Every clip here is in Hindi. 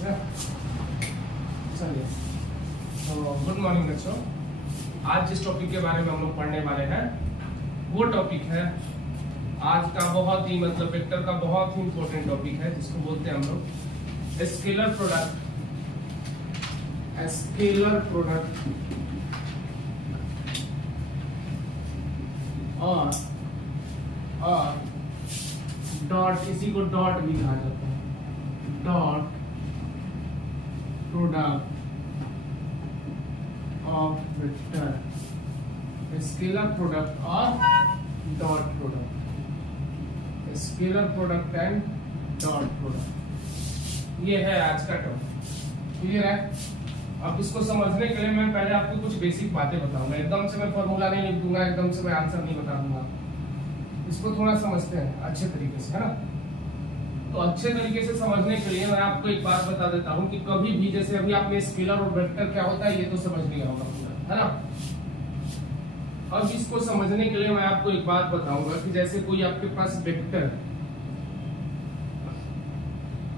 चलिए, तो गुड मॉर्निंग बच्चों। आज जिस टॉपिक के बारे में हम लोग पढ़ने वाले हैं वो टॉपिक है आज का बहुत ही मतलब वेक्टर का बहुत ही इंपॉर्टेंट टॉपिक है, जिसको बोलते हैं हम लोग स्केलर प्रोडक्ट। स्केलर प्रोडक्ट और डॉट, इसी को डॉट भी कहा जाता है, dot product of vector, scalar product और dot product, scalar product and dot product, ये है आज का टॉपिक। क्लियर है? अब इसको समझने के लिए मैं पहले आपको कुछ बेसिक बातें बताऊंगा। एकदम से मैं फॉर्मूला नहीं लिख दूंगा, एकदम से मैं आंसर नहीं बता दूंगा। इसको थोड़ा समझते हैं अच्छे तरीके से, है ना? तो अच्छे तरीके से समझने के लिए मैं आपको एक बात बता देता हूं कि कभी भी, जैसे अभी आपने स्केलर और वेक्टर क्या होता है ये तो समझ लिया होगा पूरा, है ना? अब इसको समझने के लिए मैं आपको एक बात बताऊंगा कि जैसे कोई आपके पास वेक्टर है,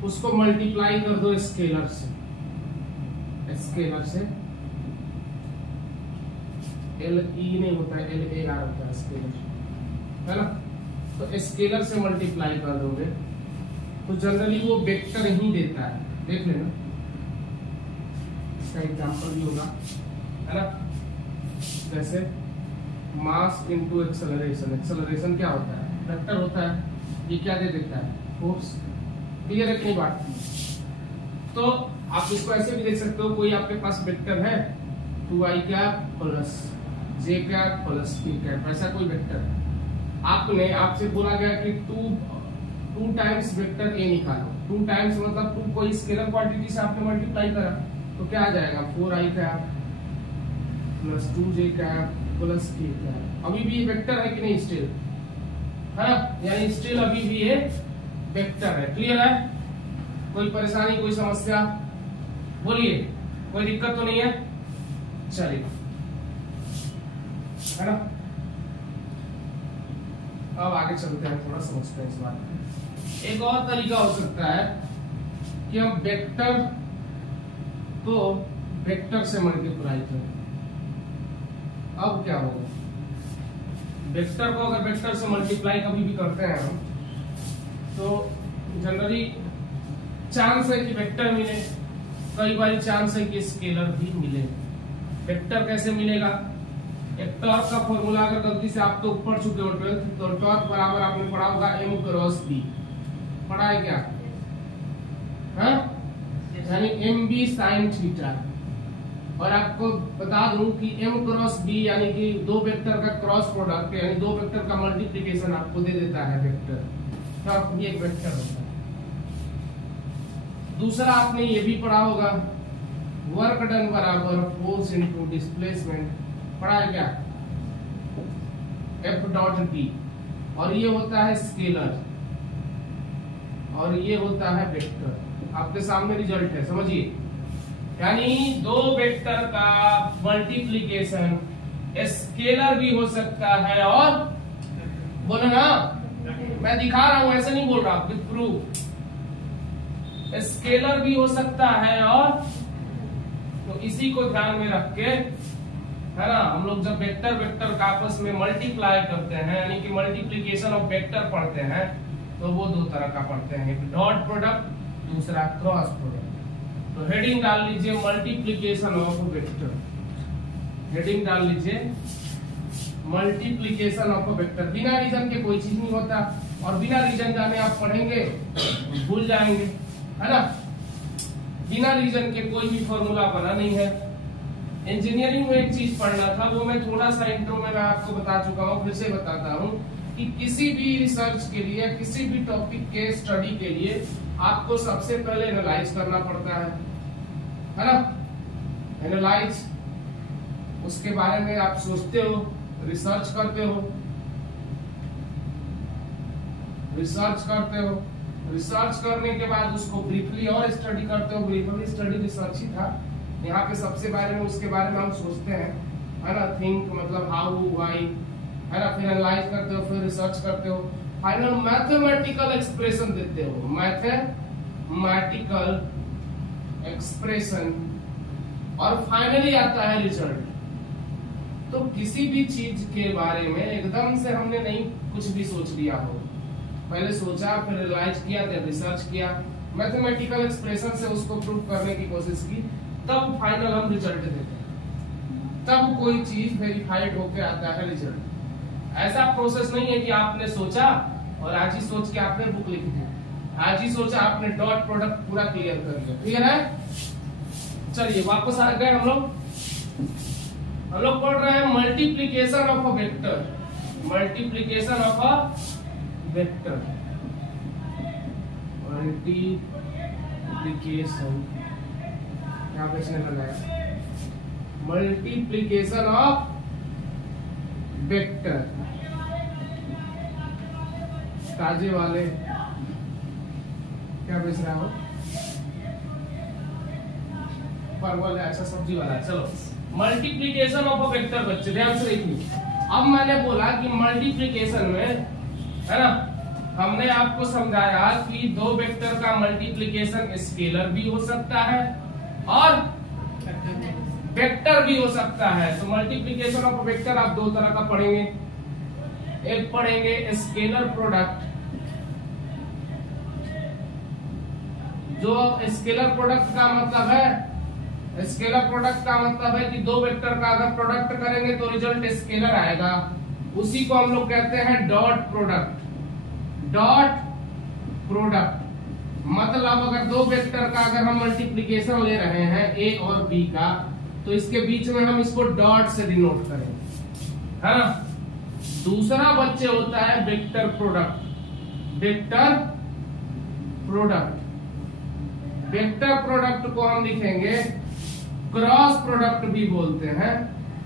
उसको मल्टीप्लाई कर दो स्केलर से, स्केलर से LE नहीं होता है, LAR होता है स्केलर, है ना? तो स्केलर से मल्टीप्लाई कर दोगे तो जनरली वो वेक्टर ही देता है। देख लेना, इसका एग्जांपल भी होगा, है ना? जैसे मास इनटू एक्सेलरेशन, एक्सेलरेशन क्या होता है? वेक्टर होता है। ये क्या दे देता है? फोर्स। क्लियर है कि बात? तो आप इसको ऐसे भी देख सकते हो, कोई आपके पास वेक्टर है 2i cap plus j cap plus p cap, ऐसा कोई वेक्टर है। आपसे बोला गया कि 2 टाइम्स वेक्टर a निकालो। 2 टाइम्स मतलब 2 कोई स्केलर क्वांटिटी से आपने मल्टीप्लाई करा तो क्या आ जाएगा? 4i cap plus 2j cap plus k cap. अभी भी ये वेक्टर है कि नहीं? स्टिल, है ना? यानी स्टिल अभी भी ये वेक्टर है। क्लियर है? कोई परेशानी, कोई समस्या? बोलिए, कोई दिक्कत तो नहीं है? चलिए, है ना? अब आगे चलते हैं, थोड़ा समझते हैं इस बात को। एक और तरीका हो सकता है कि हम वेक्टर को वेक्टर से मल्टीप्लाई करें। अब क्या होगा? वेक्टर को अगर वेक्टर से मल्टीप्लाई कभी भी करते हैं हम, तो जनरली चांस है कि वेक्टर मिले, कई बार चांस है कि स्केलर भी मिले। वेक्टर कैसे मिलेगा? एक टॉर्क का फॉर्मूला अगर गलती से आप तो पढ़ चुके हो 12th, तो टॉर्क बराबर आपने पढ़ा होगा m क्रॉस b। पढ़ा है क्या? हाँ, यानी mb sin थीटा। और आपको बता दूं कि m क्रॉस b यानी कि दो वेक्टर का क्रॉस प्रोडक्ट, यानी दो वेक्टर का मल्टीप्लिकेशन आपको दे देता है वेक्टर। तो ये एक वेक्टर होता है। दूसरा आपने ये भी पढ़ा होगा, वर्क डन बराबर फोर्स इनटू डिस्प्लेसमेंट। पढ़ा है क्या? F dot D। और ये होता है स्केलर और ये होता है वेक्टर। आपके सामने रिजल्ट है, समझिए। यानी दो वेक्टर का मल्टीप्लिकेशन स्केलर भी हो सकता है और, बोलो ना, मैं दिखा रहा हूं, ऐसे नहीं बोल रहा, विद प्रूफ। स्केलर भी हो सकता है और, तो इसी को ध्यान में रख के, है ना, हम लोग जब वेक्टर वेक्टर का आपस में मल्टीप्लाई करते हैं, यानी कि मल्टीप्लिकेशन ऑफ वेक्टर पढ़ते हैं, तो वो दो तरह का पढ़ते हैं, एक डॉट प्रोडक्ट, दूसरा क्रॉस प्रोडक्ट। तो हेडिंग डाल लीजिए मल्टीप्लिकेशन ऑफ वेक्टर, हेडिंग डाल लीजिए मल्टीप्लिकेशन ऑफ वेक्टर। बिना रीजन के कोई चीज नहीं होता, और बिना रीजन जाने आप पढ़ेंगे भूल जाएंगे, है ना? बिना रीजन के कोई भी फॉर्मूला बना नहीं है। इंजीनियरिंग में एक चीज पढ़ना था, वो मैं थोड़ा सा इंट्रो में मैं आपको बता चुका हूँ, फिर से बताता हूँ कि किसी भी रिसर्च के लिए, किसी भी टॉपिक के स्टडी के लिए आपको सबसे पहले एनालाइज करना पड़ता है ना? एनालाइज, उसके बारे में आप सोचते हो, रिसर्च करते हो, रिसर्च करते हो, रिसर्च करने के बाद उसको ब्रीफली और स्टडी करते हो। ब्रीफली स्टडी रिसर्च ही था यहाँ पे, सबसे बारे में, उसके बारे में हम सोचते हैं, है ना? थिंक मतलब हाउ, व्हाई, है ना? फिर एनालाइज करते हो, फिर रिसर्च करते हो, फाइनल मैथमेटिकल एक्सप्रेशन देते हो। मैथमेटिकल एक्सप्रेशन और फाइनली आता है रिजल्ट। तो किसी भी चीज के बारे में एकदम से हमने नहीं कुछ भी सोच लिया हो, पहले सोचा, फिर रियलाइज किया, फिर रिसर्च किया, मैथमेटिकल एक्सप्रेशन से उसको प्रूव करने की कोशिश की, तब फाइनल हम रिजल्ट देते हैं, तब कोई चीज वेरीफाइड होके आता है रिजल्ट। ऐसा प्रोसेस नहीं है कि आपने सोचा और आज ही सोच के आपने बुक लिख दी, आज ही सोचा आपने डॉट प्रोडक्ट पूरा क्लियर कर लिया। क्लियर है? चलिए वापस आ गए हम लोग पढ़ रहे हैं multiplication of a vector, multiplication of a vector, multiplication क्या बचने लगा है, मल्टीप्लीकेशन ऑफ वेक्टर। ताजे वाले क्या बेच रहा हो? परवल है, अच्छा सब्जी वाला है। चलो मल्टीप्लीकेशन ऑफ अ वेक्टर, बच्चे ध्यान से देखिए। अब मैंने बोला कि मल्टीप्लीकेशन में है ना, हमने आपको समझाया कि दो वेक्टर का मल्टीप्लीकेशन स्केलर भी हो सकता है और वेक्टर भी हो सकता है। तो मल्टीप्लीकेशन ऑफ वेक्टर आप दो तरह का पढ़ेंगे, एक पढ़ेंगे स्केलर प्रोडक्ट, जो स्केलर प्रोडक्ट का मतलब है, स्केलर प्रोडक्ट का मतलब है कि दो वेक्टर का अगर प्रोडक्ट करेंगे तो रिजल्ट स्केलर आएगा, उसी को हम लोग कहते हैं डॉट प्रोडक्ट। डॉट प्रोडक्ट मतलब अगर दो वेक्टर का अगर हम मल्टीप्लीकेशन ले रहे हैं ए और बी का, तो इसके बीच में हम इसको डॉट से डिनोट करेंगे, है ना। दूसरा बच्चे होता है vector product. Vector product, vector product को हम लिखेंगे क्रॉस प्रोडक्ट भी बोलते हैं,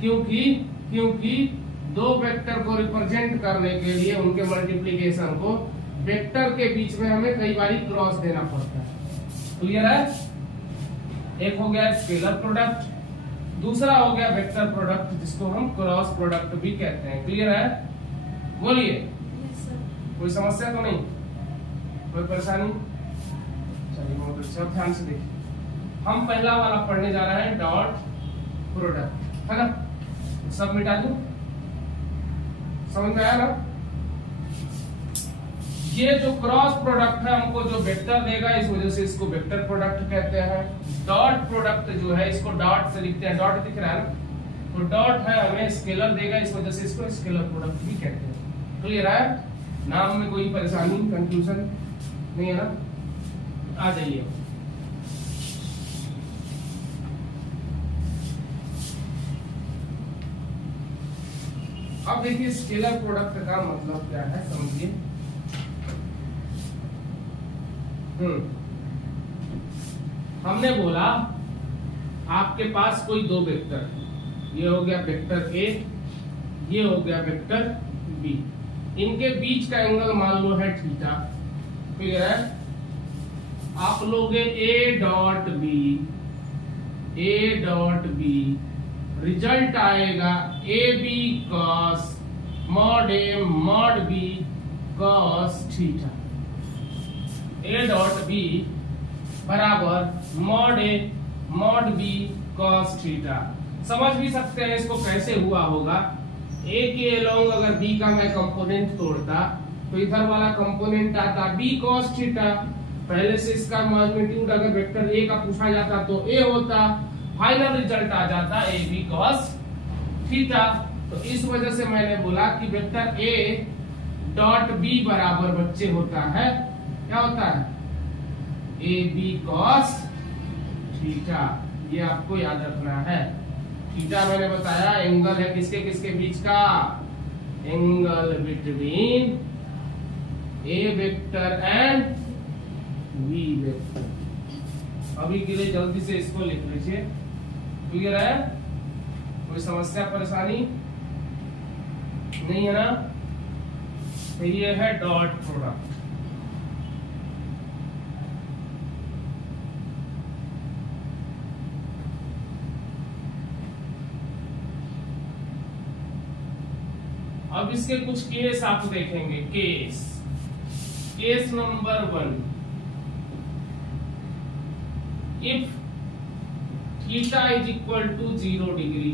क्योंकि दो वेक्टर को रिप्रेजेंट करने के लिए उनके मल्टीप्लीकेशन को वेक्टर के बीच में हमें कई बार क्रॉस देना पड़ता है। क्लियर है? एक हो गया स्केलर प्रोडक्ट, दूसरा हो गया वेक्टर प्रोडक्ट, जिसको हम क्रॉस प्रोडक्ट भी कहते हैं। क्लियर है? बोलिए। कोई समस्या तो नहीं, कोई परेशानी? चलिए बहुत अच्छा, ध्यान से देखिए। हम पहला वाला पढ़ने जा रहे हैं डॉट प्रोडक्ट, है ना। सब मिटा दूं, समझ में आया ना। ये जो क्रॉस प्रोडक्ट है हमको जो वेक्टर देगा, इस वजह से इसको वेक्टर प्रोडक्ट कहते हैं। डॉट प्रोडक्ट जो है इसको डॉट से लिखते हैं, डॉट दिख रहा है ना, तो डॉट है हमें स्केलर देगा, इस वजह से इसको स्केलर प्रोडक्ट भी कहते हैं। क्लियर है? नाम में कोई परेशानी कंफ्यूजन नहीं है ना? आ जाइए। अब देखिए स्केलर प्रोडक्ट का मतलब क्या है, समझिए। हमने बोला आपके पास कोई दो वेक्टर, ये हो गया वेक्टर ए, ये हो गया वेक्टर बी, इनके बीच का एंगल मान लो है थीटा। क्लियर है? आप लोगे ए डॉट बी, रिजल्ट आएगा A B cos mod A mod B cos theta. A dot B बराबर mod A mod B cos theta. समझ भी सकते हैं इसको कैसे हुआ होगा। ए के अलोंग अगर बी का मैं कंपोनेंट तोड़ता तो इधर वाला कंपोनेंट आता बी कॉस थीटा। पहले से इसका मैग्नीट्यूड अगर वेक्टर ए का पूछा जाता तो ए होता, फाइनल रिजल्ट आ जाता ए बी कॉस थीटा। तो इस वजह से मैंने बोला कि वेक्टर ए डॉट बी बराबर बच्चे होता है, क्या होता है, ए बी कॉस थीटा। ये आपको याद रखना है। थीटा मैंने बताया एंगल है किसके किसके बीच का, angle between A vector and B vector. अभी के लिए जल्दी से इसको लिख लीजिए। क्लियर है? कोई समस्या परेशानी नहीं है ना? तो ये है डॉट प्रोडक्ट। अब इसके कुछ केस आप देखेंगे। Case number 1, if theta is equal to 0 degree.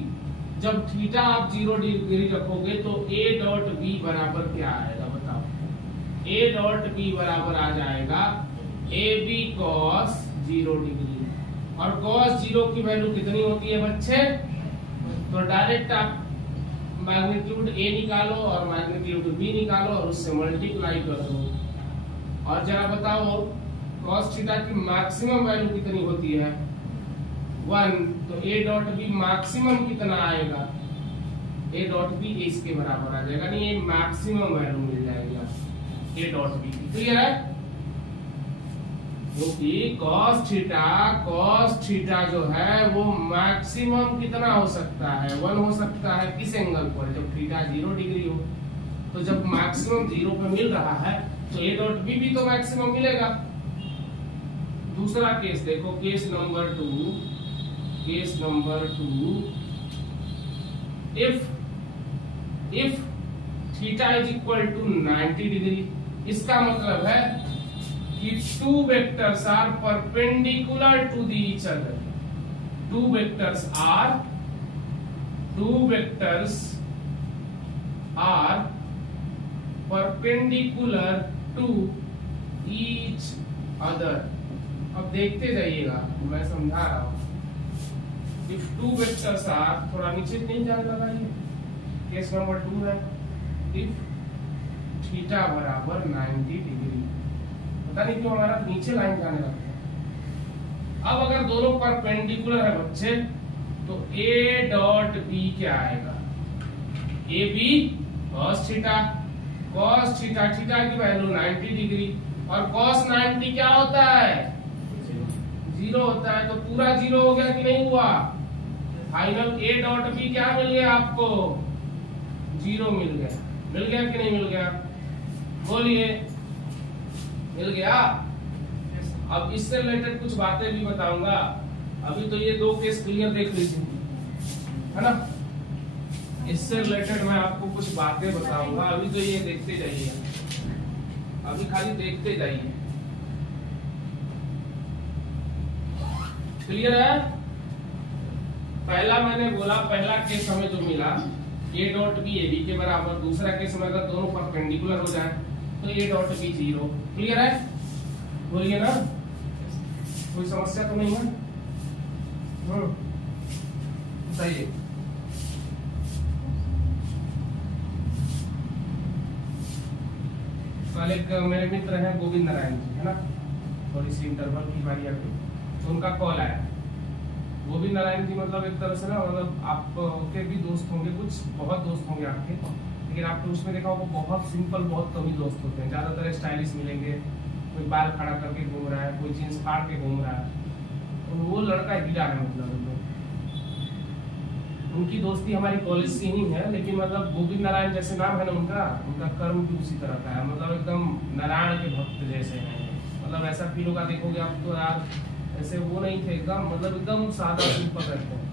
जब थीटा आप 0 डिग्री रखोगे तो a डॉट b बराबर क्या आएगा बताओ? a डॉट b बराबर आ जाएगा ab cos 0 डिग्री। और cos 0 की वैल्यू कितनी होती है बच्चे? तो डायरेक्ट आप मैग्नीट्यूड a निकालो और मैग्नीट्यूड b निकालो और उससे मल्टीप्लाई कर दो। और जरा बताओ cos थीटा की मैक्सिमम वैल्यू कितनी होती है? 1। तो a डॉट b मैक्सिमम कितना आएगा? a डॉट b इसके बराबर आ जाएगा, नहीं ये मैक्सिमम वैल्यू मिल जाएगी आपको a डॉट b की। क्लियर है? क्योंकि cos थीटा जो है वो मैक्सिमम कितना हो सकता है? 1 हो सकता है। किस एंगल पर? जब थीटा 0 डिग्री हो। तो जब मैक्सिमम 0 पे मिल रहा है तो a डॉट b भी तो मैक्सिमम मिलेगा। दूसरा केस देखो, case number 2। if theta is equal to 90 degree, इसका मतलब है कि two vectors are perpendicular to the each other. Two vectors are perpendicular to each other. अब देखते जाइएगा, मैं समझा रहा हूं। If two vectors are, थोड़ा नीचे नहीं जाने लगा ये, केस नंबर 2 है। If थीटा बराबर 90 डिग्री, पता नहीं क्यों हमारा नीचे लाइन जाने लगता है। अब अगर दोनों परपेंडिकुलर है बच्चे तो a डॉट b क्या आएगा? ab cos theta. थीटा की वैल्यू 90 डिग्री और cos 90 क्या होता है? 0 होता है। तो पूरा 0 हो गया कि नहीं हुआ? फाइनल a डॉट b क्या मिल गया आपको? 0 मिल गया। मिल गया कि नहीं मिल गया? बोलिए, मिल गया। अब इससे रिलेटेड कुछ बातें भी बताऊंगा। अभी तो ये 2 केस क्लियर देख लीजिए, है ना। इससे रिलेटेड मैं आपको कुछ बातें बताऊंगा। अभी तो ये देखते जाइए, अभी खाली देखते जाइए। क्लियर है? पहला मैंने बोला, पहला केस हमें जो मिला a डॉट b ab के बराबर। दूसरा केस में अगर दोनों परपेंडिकुलर हो जाए तो a डॉट b 0। क्लियर है? बोलिए ना, कोई समस्या तो नहीं है? बताइए। कल एक मेरे मित्र हैं गोविंद नारायण जी, है ना, थोड़ी सी इंटरवल की बारी आ गई तो उनका कॉल आया। गोविंद नारायण जी मतलब एक तरह से ना, मतलब आपके भी दोस्त होंगे, कुछ बहुत दोस्त होंगे आपके, लेकिन आपने उसमें देखा होगा बहुत सिंपल, बहुत कम ही दोस्त होते हैं। ज्यादातर स्टाइलिश मिलेंगे, कोई बाल खड़ा करके घूम रहा है, कोई जींस फाड़ के घूम रहा है। तो वो लड़का हीरा है, मतलब उनकी दोस्ती हमारी कॉलेज से ही है। लेकिन मतलब गोविंद नारायण जैसे नाम है ना उनका कर्म भी उसी तरह का है, मतलब एकदम नारायण के भक्त जैसे हैं। मतलब ऐसा फील होगा, देखोगे आप तो यार ऐसे वो नहीं थे, एकदम मतलब एकदम सादा सिंपल रहते हैं।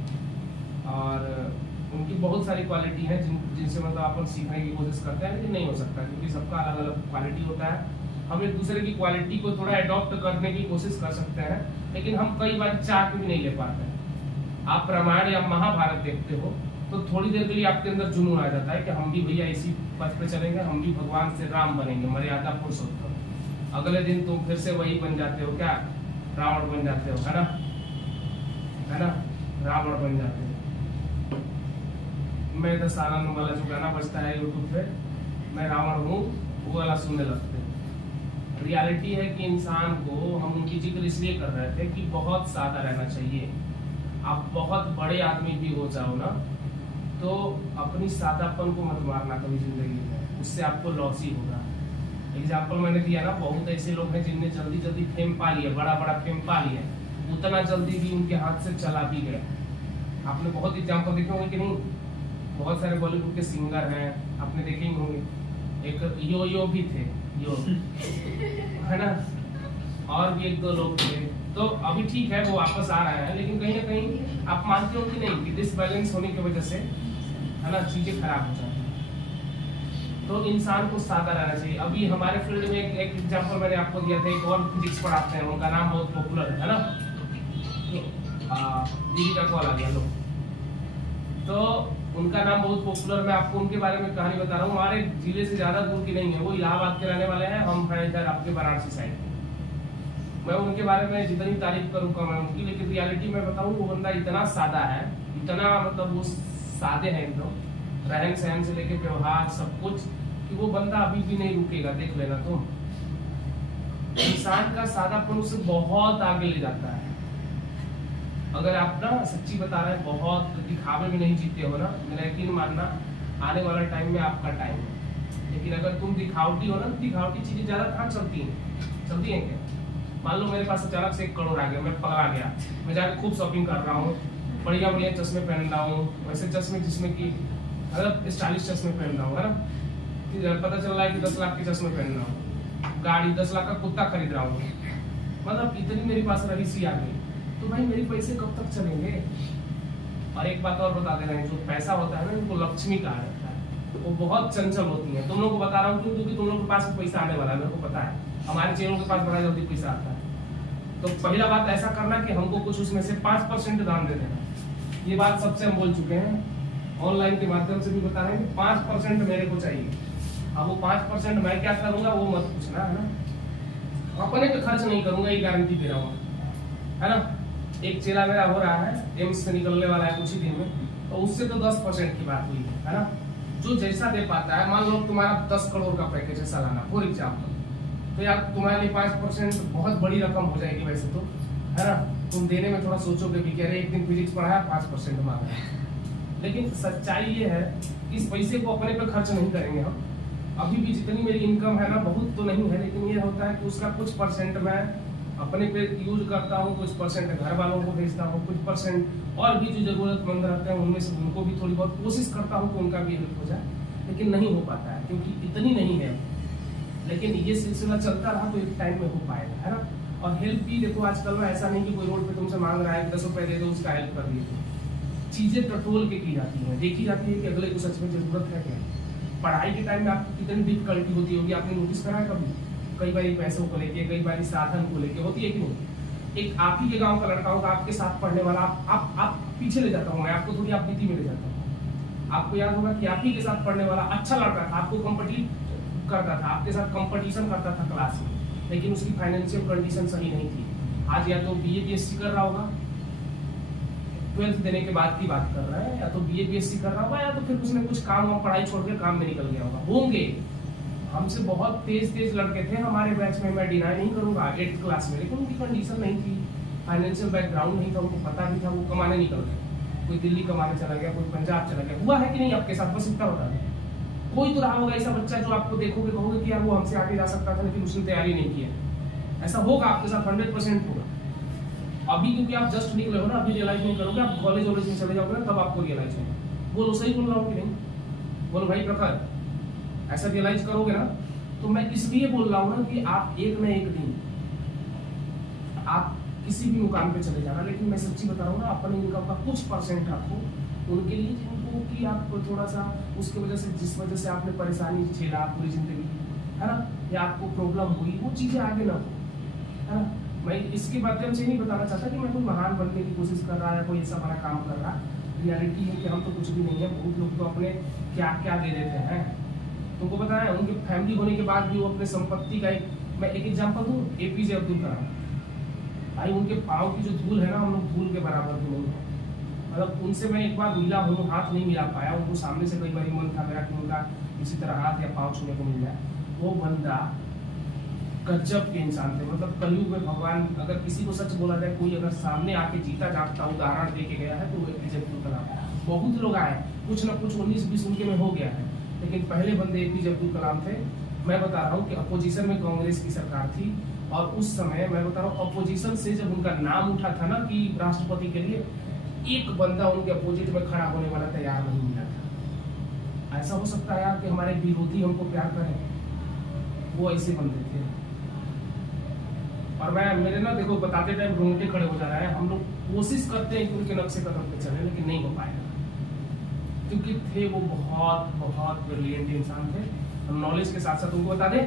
और उनकी बहुत सारी क्वालिटी है जिनसे मतलब अपन सीखने की कोशिश करते हैं, लेकिन नहीं हो सकता क्योंकि सबका अलग अलग क्वालिटी होता है। हम एक दूसरे की क्वालिटी को थोड़ा अडॉप्ट करने की कोशिश कर सकते हैं, लेकिन हम कई बार चाह के भी नहीं ले पाते हैं। आप रामायण या महाभारत देखते हो तो थोड़ी देर के लिए आपके अंदर जुनून आ जाता है कि हम भी भैया इसी पथ पे चलेंगे, हम भी भगवान से राम बनेंगे, मर्यादा पुरुषोत्तम। अगले दिन तुम फिर से वही बन जाते हो, क्या रावण बन जाते हो, है ना, रावण बन जाते हो। मैं दशानंद वाला जो गाना बजता है यूट्यूब पे, मैं रावण हूँ, वो वाला सुनने लगते हैं। रियलिटी है कि इंसान को, हम उनकी जिक्र इसलिए कर रहे थे कि बहुत सादा रहना चाहिए। आप बहुत बड़े आदमी भी हो जाओ ना तो अपनी सादापन को मत मारना कभी जिंदगी में, उससे आपको लॉस ही होगा। एग्जाम्पल मैंने दिया ना, बहुत ऐसे लोग हैं जिनने जल्दी जल्दी फेम पा लिया, बड़ा बड़ा फेम पा लिया, उतना जल्दी भी उनके हाथ से चला भी गया। आपने बहुत एग्जाम्पल देखे होंगे कि नहीं, बहुत सारे बॉलीवुड के सिंगर हैं, आपने देखे ही होंगे। एक यो भी थे, यो है ना, और भी 1-2 लोग थे। तो अभी ठीक है वो वापस आ रहा है, लेकिन कहीं ना कहीं आप मानते हो कि नहीं कि डिसबैलेंस होने की वजह से, है ना, चीजें खराब हो जाती हैं। तो इंसान को सादा रहना चाहिए। अभी हमारे फील्ड में एक एग्जांपल मैंने आपको दिया था, एक और फिजिक्स पढ़ाते हैं, उनका नाम बहुत पॉपुलर है ना, दीदी का कॉल आ गया लो। तो उनका नाम बहुत पॉपुलर, मैं आपको उनके बारे में कहानी बता रहा हूँ। हमारे जिले से ज्यादा दूर की नहीं है, वो इलाहाबाद के रहने वाले हैं, हम हैं इधर आपके वाराणसी साइड। मैं उनके बारे में जितनी तारीफ करूँ कम है उनकी, लेकिन रियलिटी में बताऊँ वो बंदा इतना सादा है, इतना मतलब वो सादे हैं एकदम, रहन सहन से लेके व्यवहार सब कुछ, कि वो बंदा अभी भी नहीं रुकेगा। देख लेना तुम, इंसान का सादापन उसे बहुत आगे ले जाता है। अगर आप ना सच्ची बता रहे हैं, बहुत दिखावे में नहीं जीते हो ना, मेरा यकीन मानना आने वाला टाइम में आपका टाइम है। लेकिन अगर तुम दिखावटी हो ना, दिखावटी चीजें ज्यादा कहाँ चलती हैं क्या? मान लो मेरे पास अचानक से 1 करोड़ आ गया, मैं पगला गया, मैं जाके खूब शॉपिंग कर रहा हूँ, बढ़िया बढ़िया चश्मे पहन रहा हूँ, वैसे चश्मे जिसमें की मतलब स्टाइलिश चश्मे पहन रहा हूँ, है ना, पता चल रहा है कि 10 लाख के चश्मे पहन रहा हूँ, गाड़ी 10 लाख का कुत्ता खरीद रहा हूँ, मतलब इतनी मेरे पास रईसी आ गई, तो भाई मेरे पैसे कब तक चलेंगे? और एक बात और बता दे रहे हैं, जो पैसा होता है ना, उनको लक्ष्मी कहा जाता है, वो बहुत चंचल होती है। तुम लोग को बता रहा हूँ क्योंकि तुम लोग के पास पैसा आने वाला है, मेरे को पता है, हमारे चेहरों के पास बड़ा जल्दी पैसा आता है। तो पहला बात ऐसा करना कि हमको कुछ उसमें से 5% दान दे देना। ये बात सबसे हम बोल चुके हैं, ऑनलाइन के माध्यम से भी बता रहे हैं कि 5% मेरे को चाहिए। अब वो 5% मैं क्या करूंगा वो मत पूछना, है ना, अपने पे खर्च नहीं करूंगा, ये गारंटी दे रहा हूँ, है ना। एक चेला मेरा हो रहा है, एम्स से निकलने वाला है कुछ ही दिन में, तो उससे तो 10% की बात हुई है ना। जो जैसा दे पाता है, मान लो तुम्हारा 10 करोड़ का पैकेज है सालाना फॉर एग्जाम्पल, तो यार तुम्हारे लिए 5% बहुत बड़ी रकम हो जाएगी वैसे तो, है ना। तुम देने में थोड़ा सोचोगे भी, कह रहे एक दिन फिजिक्स पढ़ाया 5% मांग रहे हैं, लेकिन सच्चाई ये है इस पैसे को अपने पे खर्च नहीं करेंगे हम। अभी भी जितनी मेरी इनकम है ना, बहुत तो नहीं है, लेकिन ये होता है कि उसका कुछ परसेंट मैं अपने पे यूज करता हूँ, कुछ परसेंट घर वालों को भेजता हूँ, कुछ परसेंट और भी जो जरूरतमंद रहते हैं उनमें से उनको भी थोड़ी बहुत कोशिश करता हूँ कि उनका भी हेल्प हो जाए, लेकिन नहीं हो पाता है क्योंकि इतनी नहीं है। लेकिन ये सिलसिला चलता रहा तो एक टाइम में हो पाएगा, है ना। और हेल्प भी देखो आजकल में ऐसा नहीं कि कोई रोड पे तुमसे मांग रहा है कि 10 रुपए दे दो उसका हेल्प कर दिए, चीजें टटोल के की जाती है, देखी जाती है कि अगले को सच में जरूरत है क्या। पढ़ाई के टाइम में आपको कितनी डिफिकल्टी होती होगी, आपने नोटिस करा है कभी? कई बार पैसों को लेके, कई बार साधन को लेके होती है कि नहीं। एक आप ही के गांव का लड़का होगा, आपके साथ पढ़ने वाला, आप पीछे ले जाता हूँ मैं आपको, थोड़ी आप बीती में ले जाता हूँ। आपको याद होगा कि आप ही के साथ पढ़ने वाला अच्छा लड़का था, आपको कम्पीट करता था, आपके साथ कंपटीशन करता था क्लास में, लेकिन उसकी फाइनेंशियल कंडीशन सही नहीं थी। आज या तो BA BSc कर रहा होगा, 12th देने के बाद की बात कर रहा है, या तो BA BSc कर रहा होगा, या तो फिर उसने कुछ काम और पढ़ाई छोड़ के काम में निकल गया होगा। होंगे, हमसे बहुत तेज लड़के थे हमारे बैच में, मैं डिनाई नहीं करूंगा 8th क्लास में, लेकिन उनकी कंडीशन नहीं थी, फाइनेंशियल बैकग्राउंड नहीं था, उनको पता भी था, वो कमाने निकल गए। कोई दिल्ली कमाने चला गया, कोई पंजाब चला गया। हुआ है कि नहीं आपके साथ? बस इतना बता दें। कोई तो रहा होगा ऐसा बच्चा जो आपको देखोगे कहोगे कि यार वो हमसे आगे जा सकता था, लेकिन उसने तैयारी नहीं किया। ऐसा होगा आपके साथ, 100% होगा। अभी क्योंकि आप जस्ट निकले हो ना, अभी रियलाइज नहीं करोगे, आप कॉलेज वॉलेज में चले जाओगे ना, तब आपको रियलाइज होगा। बोलो, सही बोल रहा हूँ कि नहीं? बोलो भाई प्रखर, ऐसा रियलाइज करोगे ना। तो मैं इसलिए बोल रहा हूँ ना कि आप एक न एक दिन आप किसी भी मुकाम पे चले जाना, लेकिन मैं सच्ची बता रहा हूँ ना, अपने इनकम का कुछ परसेंट आपको उनके लिए जिनको कि आप थोड़ा सा उसकी वजह से, जिस वजह से आपने परेशानी झेला पूरी जिंदगी, है ना, या आपको प्रॉब्लम हुई, वो चीजें आगे ना हो, है ना। मैं इसके माध्यम से नहीं बताना चाहता कि मैं कोई महान बनने की कोशिश कर रहा है, कोई ऐसा बड़ा काम कर रहा है। रियलिटी है कि हम तो कुछ भी नहीं है। बहुत लोग तो अपने क्या क्या दे देते हैं, तुमको पता है। उनके फैमिली होने के बाद भी वो अपने संपत्ति का मैं एक एग्जांपल दूं, APJ अब्दुल कलाम भाई, उनके पाँव की जो धूल है ना, हम लोग धूल के बराबर भी नहीं है। मतलब उनसे मैं एक बार मिला हूँ, हाथ नहीं मिला पाया, उनको सामने से कई बार मन था मेरा कि उनका इसी तरह हाथ या पाँव छूने को मिल जाए। वो बंदा गजब के इंसान थे। मतलब कलयुग में भगवान, अगर किसी को सच बोला जाए, कोई अगर सामने आके जीता जागता उदाहरण दे के गया है तो वो APJ अब्दुल कलाम। बहुत लोग आए, कुछ न कुछ 19-20 उनके में हो गया है, लेकिन पहले बंदे APJ अब्दुल कलाम थे। मैं बता रहा हूँ कि अपोजिशन में कांग्रेस की सरकार थी, और उस समय मैं बता रहा हूँ अपोजिशन से जब उनका नाम उठा था ना कि राष्ट्रपति के लिए, एक बंदा उनके अपोजिट में खड़ा होने वाला तैयार नहीं मिला था। ऐसा हो सकता है यार कि हमारे विरोधी हमको प्यार करें? वो ऐसे बंदे थे। और मैं मेरे ना देखो बताते टाइम रोंगटे खड़े हो जा रहा है। हम लोग कोशिश करते हैं कि उनके नक्शे कदम पे चले, लेकिन नहीं हो पाएगा, क्योंकि थे वो बहुत बहुत ब्रिलियंट इंसान थे। हम नॉलेज के साथ साथ उनको बता दें,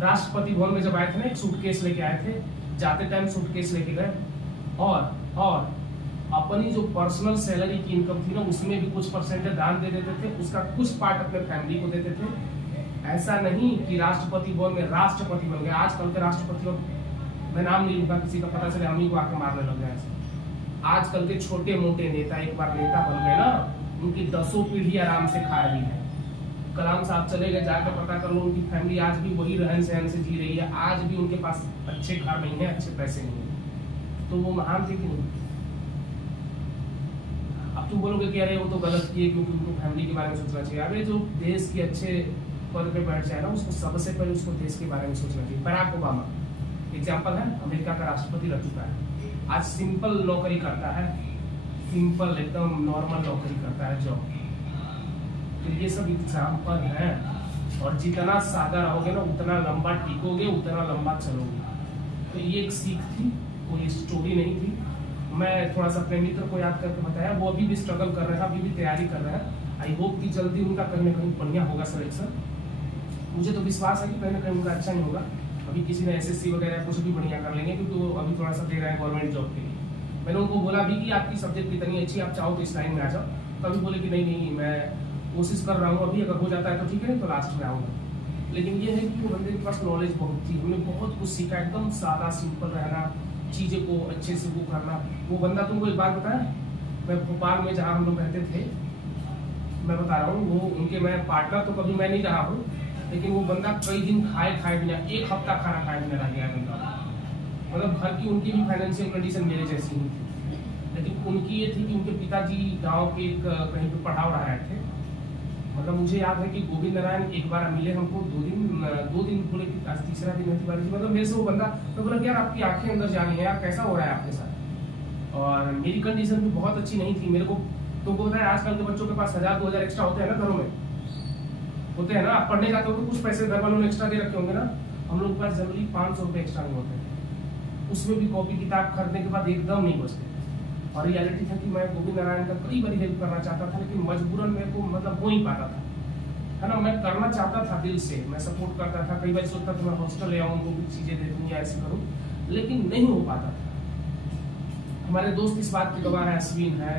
राष्ट्रपति भवन में जब आए थे ना, एक सूटकेस लेके आए थे, जाते टाइम सूटकेस लेके गए, और अपनी जो पर्सनल सैलरी की इनकम थी ना उसमें भी कुछ परसेंटेज दान दे देते थे, उसका कुछ पार्ट अपने फैमिली को देते थे। ऐसा नहीं कि राष्ट्रपति बन गए, राष्ट्रपति बन गए। आजकल के राष्ट्रपति, और मैं नाम नहीं लूंगा, किसी का पता चले हम ही को आके मारने लग गए ऐसे। आजकल के छोटे मोटे नेता एक बार नेता बन गए ना, उनकी 10 पीढ़ी आराम से खा रही है। कलाम साहब चले गए, जाकर पता कर लो, उनकी फैमिली आज भी वही रहन सहन से जी रही है। आज भी उनके पास अच्छे घर नहीं है, अच्छे पैसे नहीं है। तो वो महान थे कि नहीं? अब तुम बोलोगे कि अरे वो तो गलत किए क्योंकि उनको फैमिली के बारे में सोचना चाहिए। अरे जो देश के अच्छे पद पे बैठ जाए ना, उसको सबसे पहले उसको देश के बारे में सोचना चाहिए। बराक ओबामा एग्जाम्पल है, अमेरिका का राष्ट्रपति रह चुका है, आज सिंपल नौकरी करता है, सिंपल एकदम नॉर्मल नौकरी करता है जॉब। तो ये सब एग्जाम्पल है, और जितना सादा रहोगे ना उतना लंबा टिकोगे, उतना लंबा चलोगे। तो ये एक सीख थी, कोई स्टोरी नहीं थी। मैं थोड़ा सा अपने मित्र को याद करके बताया, वो अभी भी स्ट्रगल कर रहे हैं, अभी भी तैयारी कर रहे हैं। आई होप कि जल्दी उनका कहीं ना कहीं बढ़िया होगा सिलेक्शन। मुझे तो विश्वास है कि कहीं ना कहीं उनका अच्छा नहीं होगा। अभी किसी ने SSC वगैरह कुछ भी बढ़िया कर लेंगे, क्योंकि वो अभी थोड़ा सा दे रहे हैं गवर्नमेंट जॉब के लिए। मैंने उनको बोला भी कि आपकी सब्जेक्ट कितनी अच्छी, आप चाहो तो इस लाइन में आ जाओ। तभी बोले कि नहीं मैं कोशिश कर रहा हूँ, अभी अगर हो जाता है तो ठीक है, तो लास्ट में आऊँगा। लेकिन ये है कि वो बंदे के पास नॉलेज बहुत थी, हमने बहुत कुछ सीखा, एकदम सादा सिंपल रहना, चीज़ें को अच्छे से वो करना। वो बंदा, तुमको एक बात बताया, मैं भोपाल में जहाँ हम लोग रहते थे, मैं बता रहा हूँ, वो उनके मैं पार्टनर तो कभी मैं नहीं रहा हूँ, लेकिन वो बंदा कई दिन खाए बिना, 1 हफ्ता खाना खाए बिना रह गया बंदा। मतलब घर की उनकी भी फाइनेंशियल कंडीशन मेरे जैसी ही थी, लेकिन उनकी ये थी कि उनके पिताजी गाँव के कहीं पे पढ़ा रहे थे। मतलब मुझे याद है कि गोविंद नारायण एक बार मिले हमको, 2 दिन बोले कि आज तीसरा दिन है तिवारी जी। मतलब मेरे से वो बंदा, मैं बोला कि यार आपकी आंखें अंदर जा रही है यार, कैसा हो रहा है आपके साथ? और मेरी कंडीशन भी बहुत अच्छी नहीं थी। मेरे को तुमको पता है आजकल के बच्चों के पास 1000-2000 एक्स्ट्रा होते हैं ना, घरों में होते हैं ना। आप पढ़ने जाते हो तो कुछ पैसे घर वालों ने एक्स्ट्रा दे रखे होंगे ना। हम लोग के पास जनरली 500 रुपये एक्स्ट्रा नहीं होते, उसमें भी कॉपी किताब खरीदने के बाद एकदम नहीं बचते। और रियलिटी था कि मैं गोविंद नारायण का कई बार हेल्प करना चाहता था, लेकिन मजबूरन मेरे को मतलब हो नहीं पाता था, है ना। मैं करना चाहता था दिल से, मैं सपोर्ट करता था, कई बार सोचता था मैं हॉस्टल ले आऊँ, उनको कुछ चीज़ें दे दूँ या ऐसे करूँ, लेकिन नहीं हो पाता था। हमारे दोस्त इस बात की गवाह है, अश्विन है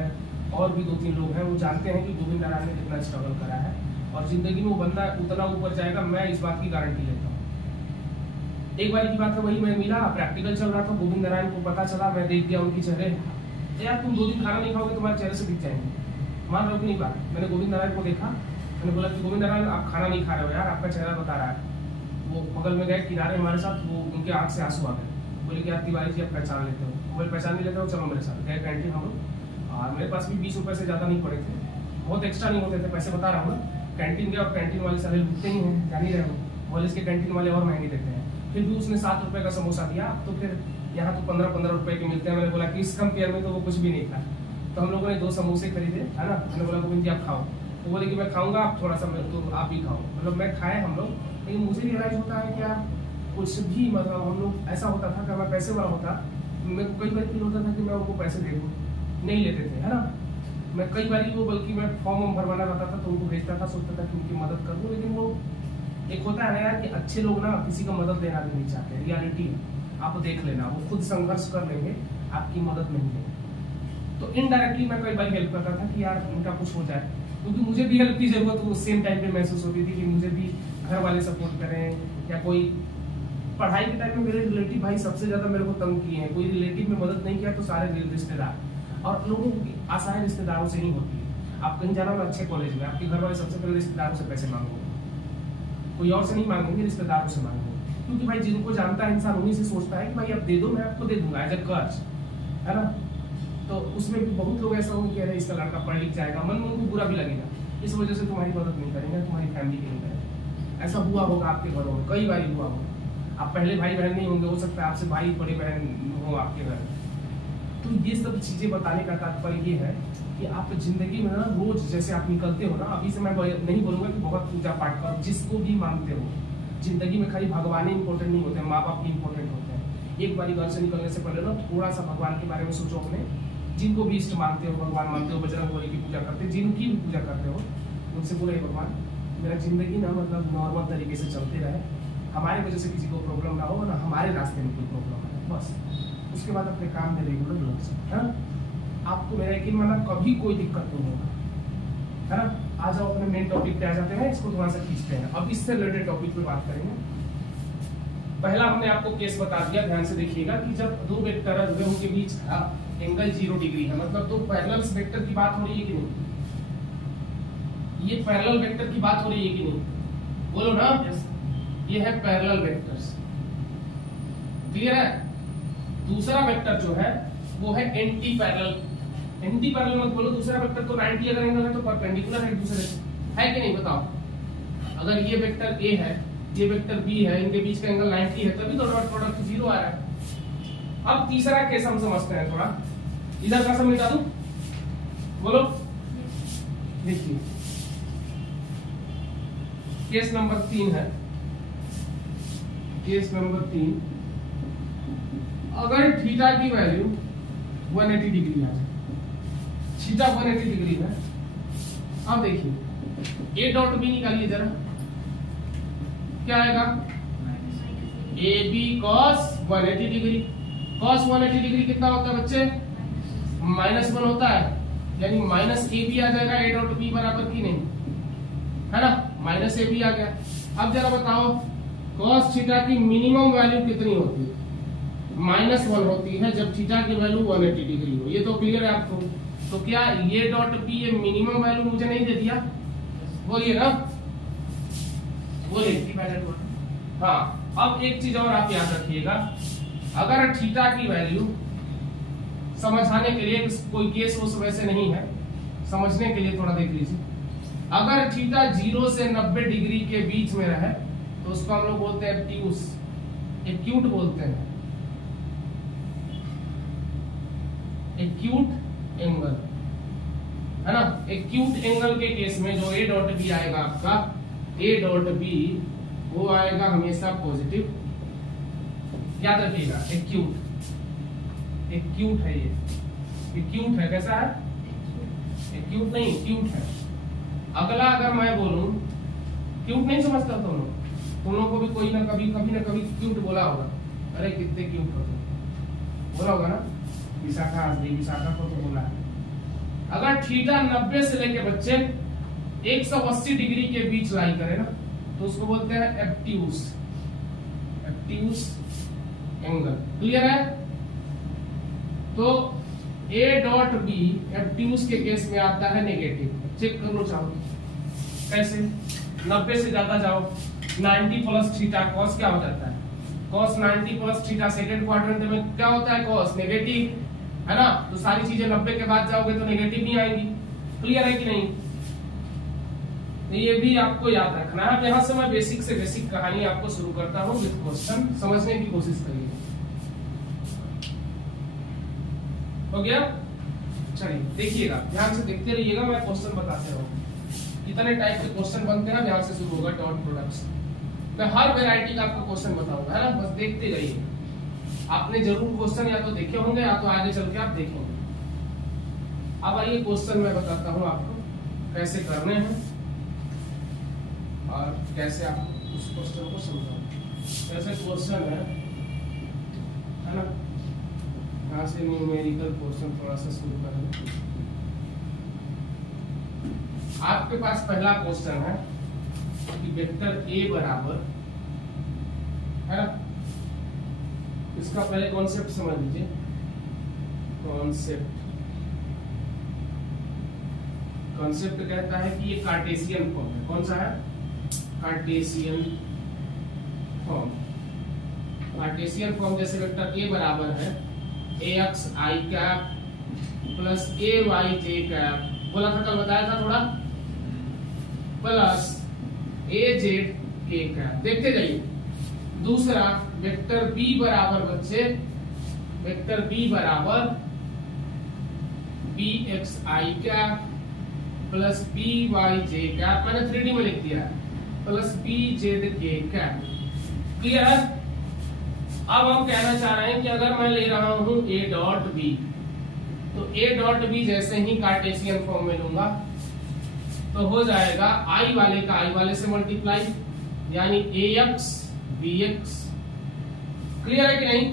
और भी 2-3 लोग हैं, वो जानते हैं कि गोविंद नारायण ने कितना स्ट्रगल करा है, और जिंदगी में वो बंदा उतना ऊपर जाएगा, मैं इस बात की गारंटी लेता हूँ। एक बार की बात है, वही मैं मिला, प्रैक्टिकल चल रहा था, गोविंद नारायण को पता चला, मैं देख गया उनके चेहरे, यार तुम 2 दिन खाना नहीं खाओगे तुम्हारे चेहरे से दिख जाएंगे। मान लो कि नहीं बात। मैंने गोविंद नारायण को देखा, मैंने बोला कि गोविंद नारायण आप खाना नहीं खा रहे हो यार, आपका चेहरा बता रहा है। वो बगल में गए किनारे हमारे साथ, वो उनके आंख से आंसू आ गए। बोले कि आप तिवारी जी आप पहचान लेते हो? बोले पहचान नहीं लेते हो, चलो मेरे साथ। गए कैंटीन हम लोग, और मेरे पास भी 20 रुपये से ज़्यादा नहीं पड़े थे, बहुत एक्स्ट्रा नहीं होते थे पैसे, बता रहा हूँ ना। कैंटीन गया और कैंटीन वाले सारे लुटते ही हैं, जान ही रहे हो, कॉलेज के कैंटीन वाले और महंगे देते हैं। फिर भी उसने 7 रुपये का समोसा दिया, तो फिर यहाँ तो 15-15 रुपये के मिलते हैं। मैंने बोला कि इस कंपेयर में तो वो कुछ भी नहीं था। तो हम लोगों ने 2 समोसे खरीदे, है ना। मैंने बोला गोविंद जी आप खाओ, तो बोले कि मैं खाऊंगा, आप थोड़ा सा तो आप भी खाओ। मतलब मैं खाए हम लोग, लेकिन मुझे रियलाइज होता है कि यार कुछ भी, मतलब हम लोग ऐसा होता था कि मैं पैसे वाला होता, मेरे को कई बार फील होता था कि मैं उनको पैसे दे दूँ, नहीं लेते थे, है ना। मैं कई बार वो, बल्कि मैं फॉर्म भरवाना रहता था तो उनको भेजता था, सोचता था कि उनकी मदद कर दूँ। लेकिन वो एक होता है ना यार कि अच्छे लोग ना किसी का मदद लेना भी नहीं चाहते, रियलिटी आप देख लेना, वो खुद संघर्ष कर लेंगे, आपकी मदद नहीं लेंगे। तो इनडायरेक्टली मैं कई बार हेल्प करता था कि यार उनका कुछ हो जाए, क्योंकि मुझे भी हेल्प की जरूरत उस सेम टाइम पे महसूस होती थी कि मुझे भी घर वाले सपोर्ट करें, या कोई पढ़ाई के टाइम में मेरे रिलेटिव भाई सबसे ज्यादा मेरे को तंग किए हैं। कोई रिलेटिव में मदद नहीं किया तो सारे रिश्तेदार, और लोगों की आशाएं रिश्तेदारों से ही होती है। आप कहीं जाना हो अच्छे कॉलेज में, आपके घर वाले सबसे पहले रिश्तेदारों से पैसे मांगोगे, कोई और से नहीं मांगेंगे, रिश्तेदारों से मांगेंगे, क्योंकि भाई जिनको जानता है इंसान उन्हीं से सोचता है कि भाई आप दे दो, मैं आपको दे दूंगा एज ए कर्ज, है ना। तो उसमें भी बहुत लोग ऐसा होंगे कि अरे इसका लड़का पढ़ लिख जाएगा, मन में उनको बुरा भी लगेगा, इस वजह से तुम्हारी मदद नहीं करेंगे, तुम्हारी फैमिली की नहीं करेंगे। ऐसा हुआ होगा आपके घरों में, कई बार हुआ होगा। आप पहले भाई बहन नहीं होंगे, हो सकता है आपसे भाई बड़े बहन हो आपके घर। तो ये सब चीजें बताने का तात्पर्य ये है कि आप जिंदगी में ना रोज जैसे आप निकलते हो ना, अभी से मैं नहीं बोलूंगा कि बहुत पूजा पाठ करो, जिसको भी मानते हो, जिंदगी में खाली भगवान ही इंपॉर्टेंट नहीं होते, माँ बाप भी इंपॉर्टेंट होते हैं। एक बार घर से निकलने से पहले ना थोड़ा सा भगवान के बारे में सोचो अपने, जिनको भी इष्ट मानते हो, भगवान मानते हो, बजरंग बली की पूजा करते हो, जिनकी भी पूजा करते हो, उनसे बोले भगवान मेरा जिंदगी ना मतलब नॉर्मल तरीके से चलते रहे, हमारी वजह से किसी को प्रॉब्लम ना हो, ना हमारे रास्ते में कोई प्रॉब्लम है, बस। उसके बाद अपने काम में रेगुलर लग सकते हैं। आपको मेरा यकीन माना कभी कोई दिक्कत नहीं होगा, है ना। आ जाओ अपने मेन टॉपिक पे आ जाते हैं, इसको थोड़ा सा खींचते हैं। अब इससे रिलेटेड टॉपिक पे बात करेंगे। पहला हमने आपको केस बता दिया, ध्यान से देखिएगा कि जब दो वेक्टर है उनके बीच एंगल 0 डिग्री है, मतलब दो पैरेलल वेक्टर की बात हो रही है कि नहीं? ये पैरेलल वेक्टर की बात हो रही है कि नहीं? बोलो ना। ये है पैरेलल वेक्टर्स, क्लियर है। दूसरा वेक्टर जो है वो है एंटी पैरेलल। एंटी पैरेलल मत बोलो, दूसरा वेक्टर तो 90 अगर एंगल है तो परपेंडिकुलर है एक दूसरे से, है कि नहीं? बताओ, अगर ये वेक्टर ए है, ये वेक्टर बी है, इनके बीच का एंगल 90 है, तभी तो डॉट प्रोडक्ट 0 आ रहा है। अब तीसरा केस हम समझते हैं थोड़ा, इधर का सब मिटा दूं, बोलो। देखिए केस नंबर 3 है, केस नंबर 3, अगर थीटा की वैल्यू 180 डिग्री आ जाए, थीटा 180 डिग्री है। अब देखिए ए डॉट बी निकालिए जरा, क्या आएगा? A B cos 180 degree. Cos 180 degree कितना होता है बच्चे? -1 होता है, यानी माइनस ए बी आ जाएगा ए डॉट बी बराबर की नहीं, है ना, माइनस ए बी आ गया। अब जरा बताओ कॉस थीटा की मिनिमम वैल्यू कितनी होती है? -1 होती है जब थीटा की वैल्यू 180 डिग्री हो। ये तो क्लियर है आपको। तो क्या ये डॉट पी ये मिनिमम वैल्यू मुझे नहीं दे दिया? बोलिए ना, बोलिए। हाँ, अब एक चीज और आप याद रखिएगा, अगर थीटा की वैल्यू समझाने के लिए कोई केस उस वैसे नहीं है, समझने के लिए थोड़ा देख लीजिए। अगर थीटा 0 से 90 डिग्री के बीच में रहे तो उसको हम लोग बोलते हैं एक्यूट, एक्यूट बोलते हैं, एक्यूट एंगल, है ना। एक्यूट एंगल के केस में जो ए डॉट बी आएगा आपका, ए डॉट बी वो आएगा हमेशा पॉजिटिव, याद रखिएगा। एक्यूट, एक्यूट है ये, एक्यूट है, कैसा है? एक्यूट नहीं, एक्यूट है। अगला अगर मैं बोलूं, क्यूट नहीं समझता तुम लोग को भी कोई ना कभी क्यूट बोला होगा, अरे कितने क्यूट होते, बोला होगा ना। विशाखा विशाखा को तो बोला है। अगर थीटा 90 से लेके बच्चे 180 डिग्री के बीच लाई करे ना तो उसको बोलते हैं एब्ट्यूस, एब्ट्यूस एंगल, क्लियर है। तो ए डॉट बी एब्ट्यूस के केस में आता है नेगेटिव। चेक कर लो चाहो कैसे, 90 से ज्यादा जाओ, 90 प्लस थीटा कॉस क्या हो जाता है? Cos 90 plus theta second quadrant में क्या होता है? कॉस नेगेटिव, है ना। तो सारी चीजें 90 के बाद जाओगे तो नेगेटिव ही आएंगी, क्लियर है कि नहीं? तो ये भी आपको याद रखना है। यहां से मैं बेसिक से बेसिक कहानी आपको शुरू करता हूं विद क्वेश्चन, समझने की कोशिश करिए। हो गया? चलिए देखिएगा, ध्यान से देखते रहिएगा, मैं क्वेश्चन बताते रहूंगा। कितने टाइप के क्वेश्चन बनते हैं ध्यान से शुरू होगा डॉट प्रोडक्ट्स। मैं हर वैरायटी का आपको क्वेश्चन बताऊंगा, है ना, बस देखते रहिए। आपने जरूर क्वेश्चन या तो देखे होंगे या तो आगे चल के आप देखेंगे। अब आइए क्वेश्चन मैं बताता हूं आपको कैसे करने हैं और कैसे आप उस क्वेश्चन को समझाओ। कैसे क्वेश्चन है ना, यहाँ से न्यूमेरिकल क्वेश्चन थोड़ा सा शुरू करेंगे। आपके पास पहला क्वेश्चन है कि वेक्टर ए बराबर, है ना, इसका पहले कॉन्सेप्ट समझ लीजिए। कॉन्सेप्ट कहता है कि ये कार्टेशियन फॉर्म है। कौन सा है? Cartesian form. कार्टेशियन फॉर्म जैसे वेक्टर ए बराबर है ax i cap plus ay j cap, बोला था कल, बताया था थोड़ा, प्लस az k कैप। देखते जाइए। दूसरा वेक्टर b बराबर बच्चे, वेक्टर b बराबर bx i cap plus by j cap, मैंने 3D में लिख दिया है, plus bz k cap, clear है। अब हम कहना चाह रहे हैं कि अगर मैं ले रहा हूं a डॉट b, तो a डॉट b जैसे ही कार्टेशियन फॉर्म में लूंगा तो हो जाएगा i वाले का i वाले से मल्टीप्लाई, यानी ax bx, क्लियर है कि नहीं।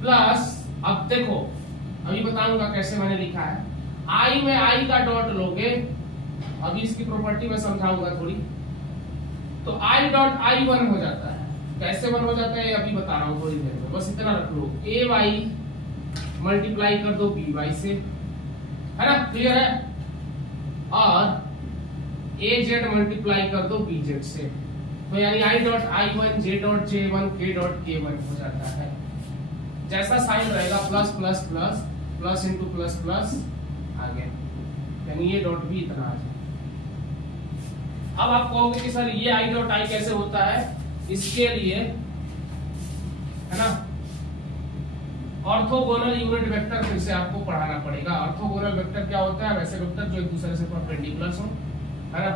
प्लस अब देखो अभी बताऊंगा कैसे मैंने लिखा है। आई में आई का डॉट लोगे, अभी इसकी प्रॉपर्टी में समझाऊंगा थोड़ी। तो आई डॉट आई 1 हो जाता है। कैसे 1 हो जाता है अभी बता रहा हूँ थोड़ी देर में, बस इतना रख लो। ए वाई मल्टीप्लाई कर दो बी वाई से, है ना, क्लियर है। और ए जेड मल्टीप्लाई कर दो बी जेड से, तो यानी I dot I 1 J dot J 1 के डॉट के 1 हो जाता है। जैसा साइन रहेगा plus plus plus plus into plus plus आगे, यानी ये डॉट भी इतना आ जाए। अब आप कहोगे कि सर ये आई डॉट आई कैसे होता है, इसके लिए है ना ऑर्थोगोनल यूनिट वेक्टर फिर से आपको पढ़ाना पड़ेगा। ऑर्थोगोनल वेक्टर क्या होता है, वैसे वेक्टर जो एक दूसरे से परपेंडिकुलर हो, है ना।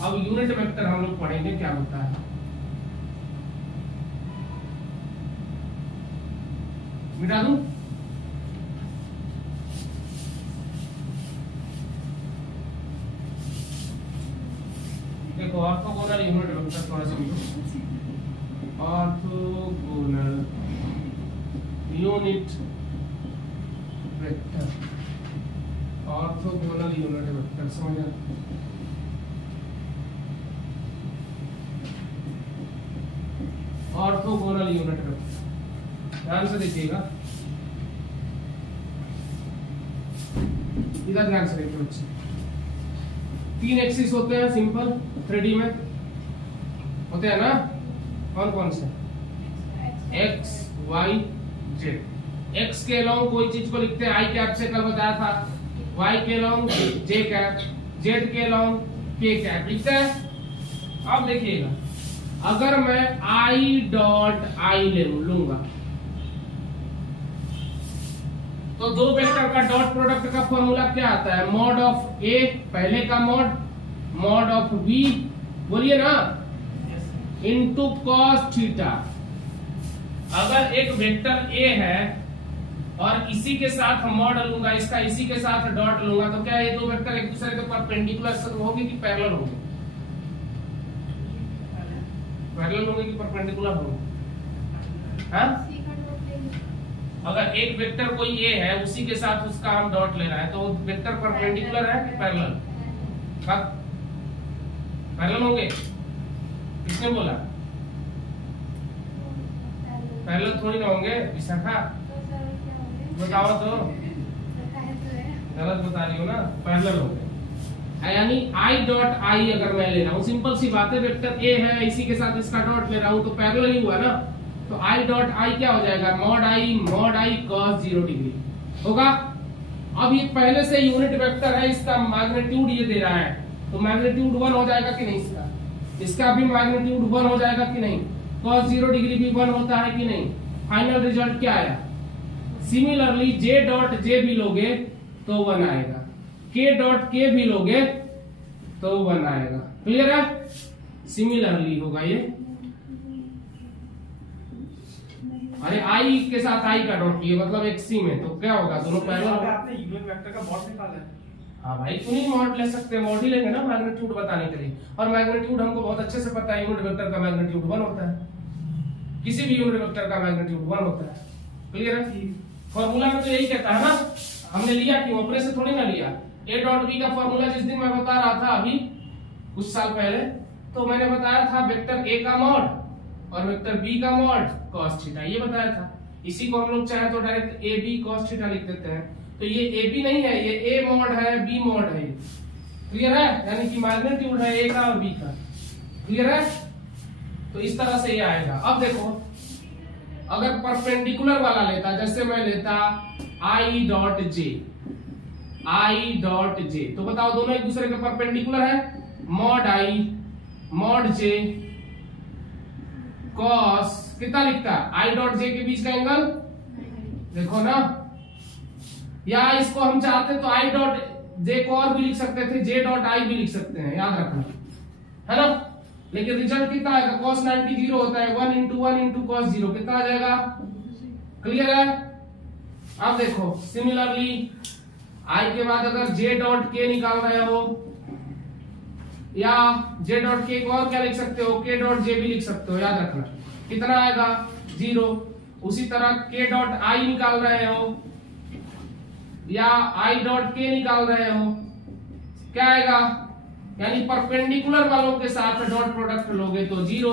अब यूनिट वेक्टर हम लोग पढ़ेंगे क्या होता है। मिटा दूं? देखो ऑर्थोगोनल यूनिट वेक्टर थोड़ा समझो। Orthogonal unit vector, orthogonal unit vector समझ। ऑर्थोगोनल यूनिट वेक्टर ध्यान से देखिएगा, इधर ध्यान से देखिए बच्चे। 3 एक्सिस होते हैं सिंपल 3D में होते हैं ना, कौन कौन से? X Y Z. एक्स के अलोंग कोई चीज को लिखते हैं आई कैप से, कल बताया था। वाई के अलोंग जे कैप, जेड के अलोंग के कैप लिखते हैं। अब देखिएगा, अगर मैं आई डॉट आई लूंगा तो दो वेक्टर का डॉट प्रोडक्ट का फॉर्मूला क्या आता है? मॉड ऑफ ए पहले का मॉड, मॉड ऑफ बी, बोलिए ना, इनटू कॉस थीटा। अगर एक वेक्टर ए है और इसी के साथ मॉड लूंगा, इसका इसी के साथ डॉट लूंगा, तो क्या ये दो वेक्टर एक दूसरे के परपेंडिकुलर होगी कि पैरेलल होंगे? पैरेलल होंगे कि परपेंडिकुलर होंगे? हाँ, अगर एक वेक्टर कोई ए है उसी के साथ उसका हम डॉट ले रहा है, तो वेक्टर परपेंडिकुलर है कि पैरेलल? पैरेलल होंगे? किसने बोला? पैरेलल थोड़ी ना होंगे विशाखा, बताओ तो। गलत बता रही हो ना, पैरेलल होंगे। यानी आई डॉट आई अगर मैं ले रहा हूँ, सिंपल सी बात है, वेक्टर ए है इसी के साथ इसका डॉट ले रहा हूँ, तो पैरेलल ही हुआ ना। तो आई डॉट आई क्या हो जाएगा? मॉड आई कॉस 0 डिग्री होगा। अब ये पहले से यूनिट वेक्टर है, इसका मैग्नीट्यूड ये दे रहा है, तो मैग्नीट्यूड 1 हो जाएगा कि नहीं? इसका भी मैग्नीट्यूड 1 हो जाएगा कि नहीं? कॉस 0 डिग्री भी 1 होता है कि नहीं? फाइनल रिजल्ट क्या आया? सिमिलरली जे डॉट जे भी लोगे तो 1 आएगा, के डॉट के भी लोगे तो 1 आएगा। क्लियर है? सिमिलरली होगा ये। अरे आई के साथ आई का डॉट लिए मतलब एक सी में, तो क्या होगा? दोनों पैरेलल। आपने यूनिट वेक्टर का मॉड निकाला है। हाँ भाई, तुम ही मॉड ले सकते हैं, मॉड ही लेंगे ना मैग्नीट्यूड बताने के लिए। और मैग्नीट्यूड हमको बहुत अच्छे से पता है, यूनिट वेक्टर का मैग्नीट्यूड 1 होता है, किसी भी यूनिट वेक्टर का मैग्नीट्यूड 1 होता है। क्लियर है? फॉर्मूला में तो यही कहता है ना, हमने लिया कि ऊपर से थोड़ी ना लिया। ए डॉट बी का फॉर्मूला जिस दिन मैं बता रहा था अभी कुछ साल पहले, तो मैंने बताया था वेक्टर ए का मॉड और वेक्टर बी का मॉड cos थीटा, ये बताया था। इसी को हम लोग चाहे तो direct A B cos theta लिख देते हैं। तो ये ए बी नहीं है, ये ए मॉड है, बी मॉड है। क्लियर है? यानी कि मैग्नीट्यूड है ए का और बी का। क्लियर है? तो इस तरह से ये आएगा। अब देखो, अगर परपेंडिकुलर वाला लेता, जैसे मैं लेता I dot J, I dot J, तो बताओ दोनों एक दूसरे के परपेंडिकुलर है। मॉड आई मॉड जे कॉस कितना लिखता है? आई डॉट जे के बीच का एंगल देखो ना, या इसको हम चाहते तो आई डॉट जे को और भी लिख सकते थे, जे डॉट आई भी लिख सकते हैं, याद रखना, है ना। लेकिन रिजल्ट कितना आएगा? cos 90 0 होता है, 1 इंटू cos 0 कितना आ जाएगा? क्लियर है? अब देखो सिमिलरली आई के बाद अगर जे डॉट के निकाल रहे हो, या जे डॉट के को और क्या लिख सकते हो? के डॉट जे भी लिख सकते हो, याद रखना। कितना आएगा? 0। उसी तरह के डॉट आई निकाल रहे हो या आई डॉट के निकाल रहे हो, क्या आएगा, यानी परपेंडिकुलर वालों के साथ डॉट प्रोडक्ट लोगे तो 0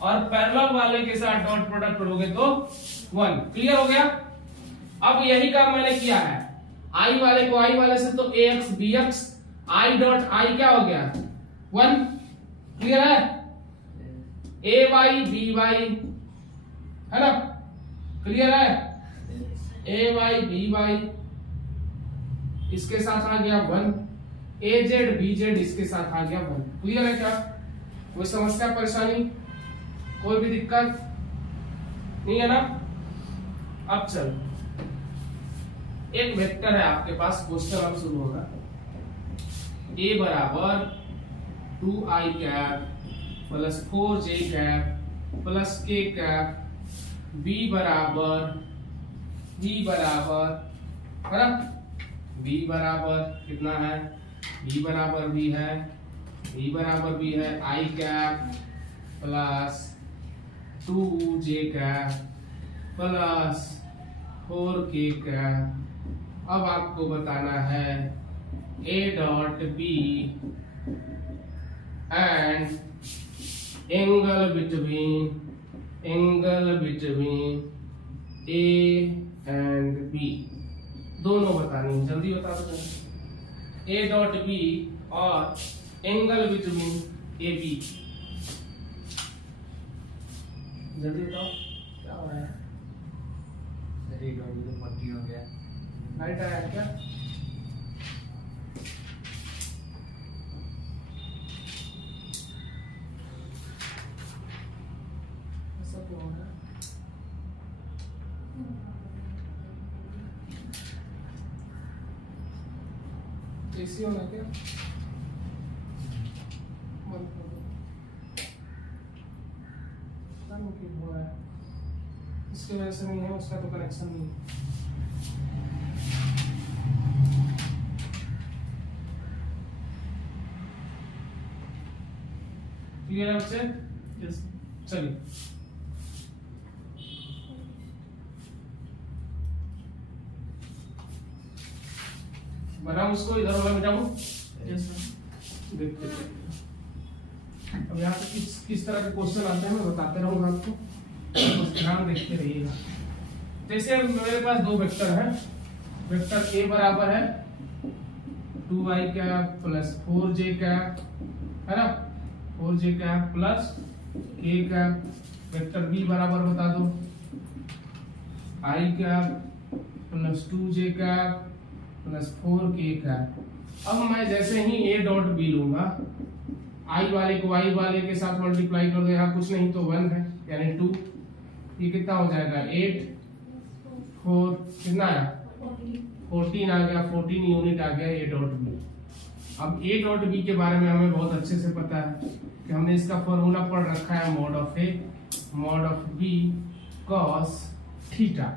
और पैरेलल वाले के साथ डॉट प्रोडक्ट लोगे तो 1। क्लियर हो गया। अब यही काम मैंने किया है, आई वाले को आई वाले से तो ax bx, I dot I क्या हो गया 1। क्लियर है, ay by है ना, क्लियर है, ay by इसके साथ आ गया 1, az bz इसके साथ आ गया 1। क्लियर है क्या, कोई समस्या परेशानी, कोई भी दिक्कत नहीं है ना। अब चल, एक वेक्टर है आपके पास, क्वेश्चन अब शुरू होगा। a बराबर 2i cap plus 4j cap plus k cap, b बराबर है ना, b बराबर कितना है, b बराबर भी है, b बराबर भी है i cap plus 2j cap plus 4k cap. अब आपको बताना है a dot b and angle between a and b, दोनों बतानी है, जल्दी बता दो। a डॉट b और एंगल बिटवीन a b, जल्दी बताओ क्या हो रहा है। पट्टी हो गया, लाइट आया क्या, ऐसा क्यों हो रहा है, एसी होना क्या, बंद कर दो, क्यों हो रहा है, इसकी वजह से नहीं है, उसका तो कनेक्शन नहीं है। क्लियर है बच्चे, चलिए बनाऊं उसको, इधर वाला मिटाऊं, देखते हैं अब यहाँ पे किस तरह के क्वेश्चन आते हैं मैं बताते रहूंगा आपको, बस ध्यान देखते रहिएगा। जैसे मेरे पास दो वेक्टर है, वेक्टर a बराबर है 2i cap plus 4j cap, है ना, 4j cap plus k cap, vector b बराबर बता दो i cap plus 2j cap plus 4k cap. अब मैं जैसे ही a डॉट b लूंगा, i वाले को i वाले के साथ मल्टीप्लाई कर दो, यहाँ कुछ नहीं तो 1 है यानी 2, ये कितना हो जाएगा 8 4 कितना है 14 आ गया, 14 यूनिट आ गया a डॉट b। अब a डॉट b के बारे में हमें बहुत अच्छे से पता है कि हमने इसका फॉर्मूला पढ़ रखा है, mod of a mod of b cos theta,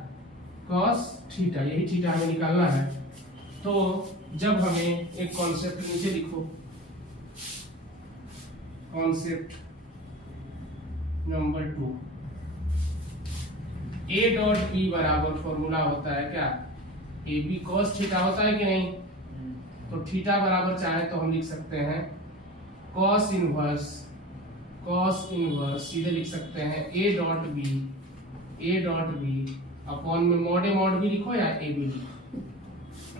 यही थीटा हमें निकालना है। तो जब हमें एक कॉन्सेप्ट नीचे लिखो, concept number 2, a dot b बराबर फॉर्मूला होता है क्या, ए बी cos थीटा होता है कि नहीं, तो थीटा बराबर चाहे तो हम लिख सकते हैं cos इनवर्स सीधे लिख सकते हैं a डॉट बी अपॉन में मॉड ए मॉड बी लिखो या ए बी लिखो,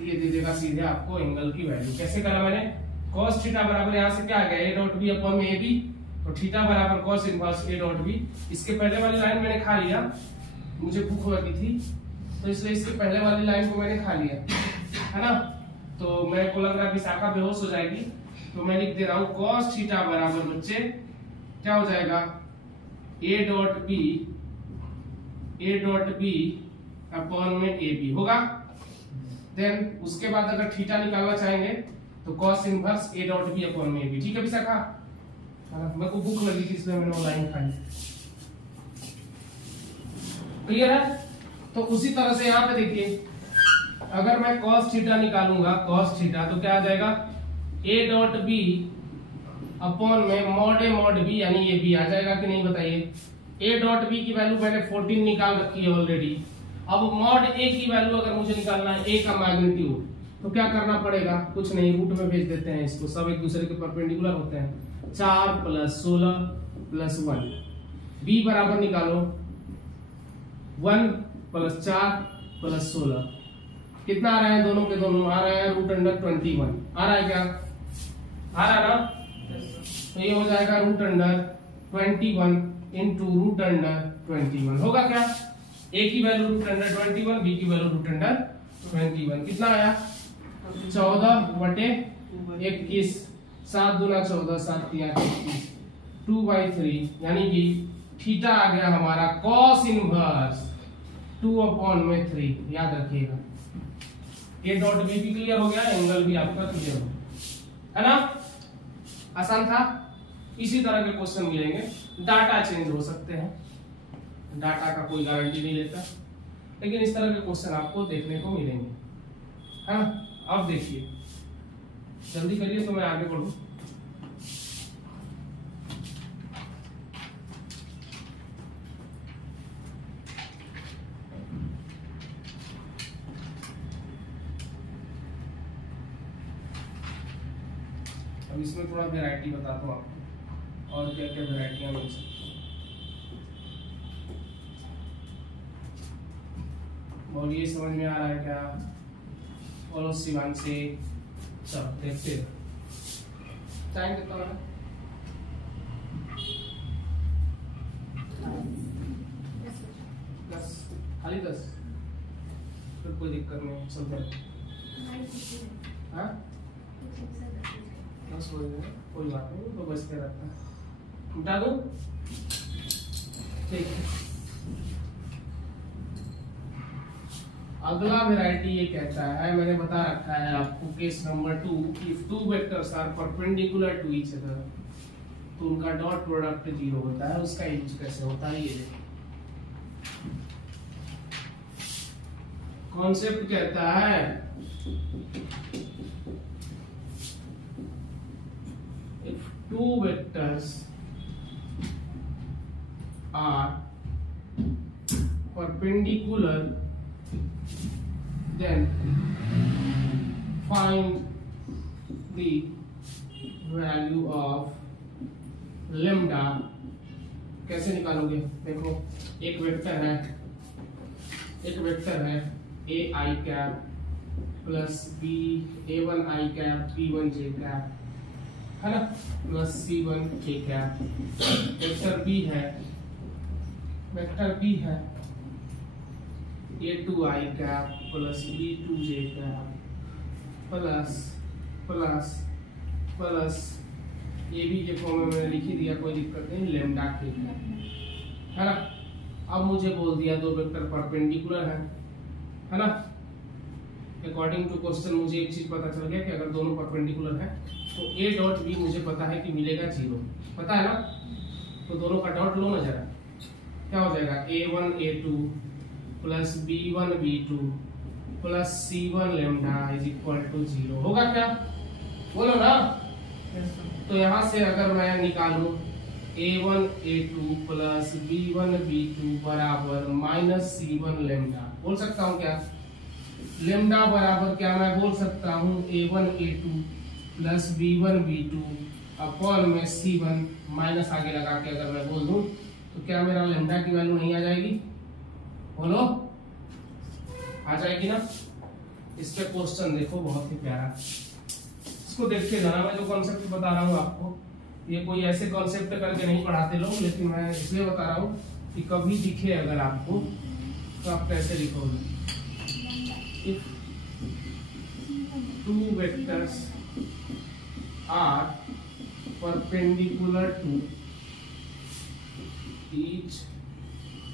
ये दे देगा सीधे आपको एंगल की वैल्यू। कैसे करा मैंने, cos थीटा बराबर यहाँ से क्या आ गया a डॉट बी अपॉन में ए बी, तो थीटा बराबर cos inverse a dot B. इसके पहले वाली लाइन मैंने खा लिया, मुझे भूख लगी थी तो इसलिए इसके पहले वाली लाइन को मैंने खा लिया, है ना, तो मेरे को लग रहा है शाखा बेहोश हो जाएगी, तो मैं लिख दे रहा हूँ cos थीटा बराबर बच्चे क्या हो जाएगा a डॉट बी अपॉन में ए बी होगा। देन उसके बाद अगर थीटा निकालना चाहेंगे तो cos inverse a dot B upon में ए बी, ठीक है विशाखा, मेरे को भूख लगी थी इसलिए मैंने वो लाइन खाई। क्लियर है, तो उसी तरह से यहाँ पे देखिए, अगर मैं cos थीटा निकालूंगा cos थीटा तो क्या आ जाएगा a डॉट बी अपॉन में मॉड ए मॉड बी यानी ये बी आ जाएगा कि नहीं बताइए। a डॉट बी की वैल्यू मैंने 14 निकाल रखी है ऑलरेडी, अब मॉड ए की वैल्यू अगर मुझे निकालना है, ए का मैग्नीट्यूड, तो क्या करना पड़ेगा? कुछ नहीं, रूट में भेज देते हैं इसको, सब एक दूसरे के परपेंडिकुलर होते हैं। 4 + 16 + 1, b बराबर निकालो 1 + 4 + 16, कितना आ रहा है? दोनों के दोनों आ रहा है √21। आ रहा है क्या? आ रहा ना? तो ये हो जाएगा √21 इंटू √21 होगा क्या? a की वैल्यू √21, b की वैल्यू √21, कितना आया? 14/21, 7 दूना 14, 7 3 21, 2/3, यानी कि थीटा आ गया हमारा cos इनवर्स 2/3, याद रखिएगा। ए डॉट बी भी क्लियर हो गया, एंगल भी आपका क्लियर हो गया, है ना? आसान था। इसी तरह के क्वेश्चन मिलेंगे, डाटा चेंज हो सकते हैं, डाटा का कोई गारंटी नहीं लेता, लेकिन इस तरह के क्वेश्चन आपको देखने को मिलेंगे, है ना? अब देखिए, जल्दी करिए तो मैं आगे बढ़ूं। अब इसमें थोड़ा वैरायटी बताता हूँ आपको, और क्या क्या वैरायटियां मिल सकती हैं। और ये समझ में आ रहा है क्या? फॉलो शिवान से, सब देखते हैं। टाइम कितना है? 10, खाली 10, फिर कोई दिक्कत नहीं, चलते हाँ 10 हो गए, कोई बात नहीं, तो बचते रहता है, मिटा दो, ठीक है। अगला वैरायटी ये कहता है, मैंने बता रखा है आपको, case number 2, if two vectors are perpendicular to each other, तो उनका डॉट प्रोडक्ट 0 होता है। उसका यूज कैसे होता है ये देखो। कॉन्सेप्ट कहता है if two vectors are perpendicular then find the value of lambda। कैसे निकालोगे? देखो, एक वेक्टर है a I cap plus b a1 I cap b1 j cap, है ना, plus c1 k cap. Vector b है a2 I cap plus b2 j cap plus ये भी के फॉर्म में मैंने लिख ही दिया, कोई दिक्कत नहीं, लैम्डा के, है ना। अब मुझे बोल दिया दो वेक्टर परपेंडिकुलर है ना। अकॉर्डिंग टू क्वेश्चन मुझे एक चीज पता चल गया कि अगर दोनों परपेंडिकुलर है तो a डॉट b मुझे पता है कि मिलेगा 0, पता है ना। तो दोनों का डॉट लो ना जरा, क्या हो जाएगा a1 a2 plus b1 b2 plus c1 lambda is equal to 0 होगा क्या, बोलो ना। तो यहाँ से अगर मैं निकालूं a1 a2 plus b1 b2 बराबर माइनस c1 लैम्डा, बोल सकता हूँ क्या, लैम्डा बराबर क्या मैं बोल सकता हूँ a1 a2 plus b1 b2 upon में c1 माइनस आगे लगा के अगर मैं बोल दूं तो क्या मेरा लैम्डा की वैल्यू नहीं आ जाएगी, बोलो आ जाएगी ना। इसके क्वेश्चन देखो बहुत ही प्यारा, इसको देखते जाना। मैं जो कॉन्सेप्ट बता रहा हूँ आपको, ये कोई ऐसे कॉन्सेप्ट करके नहीं पढ़ाते लोग, लेकिन मैं इसलिए बता रहा हूँ कि कभी दिखे अगर आपको तो आप कैसे लिखोगे। If two vectors are perpendicular to each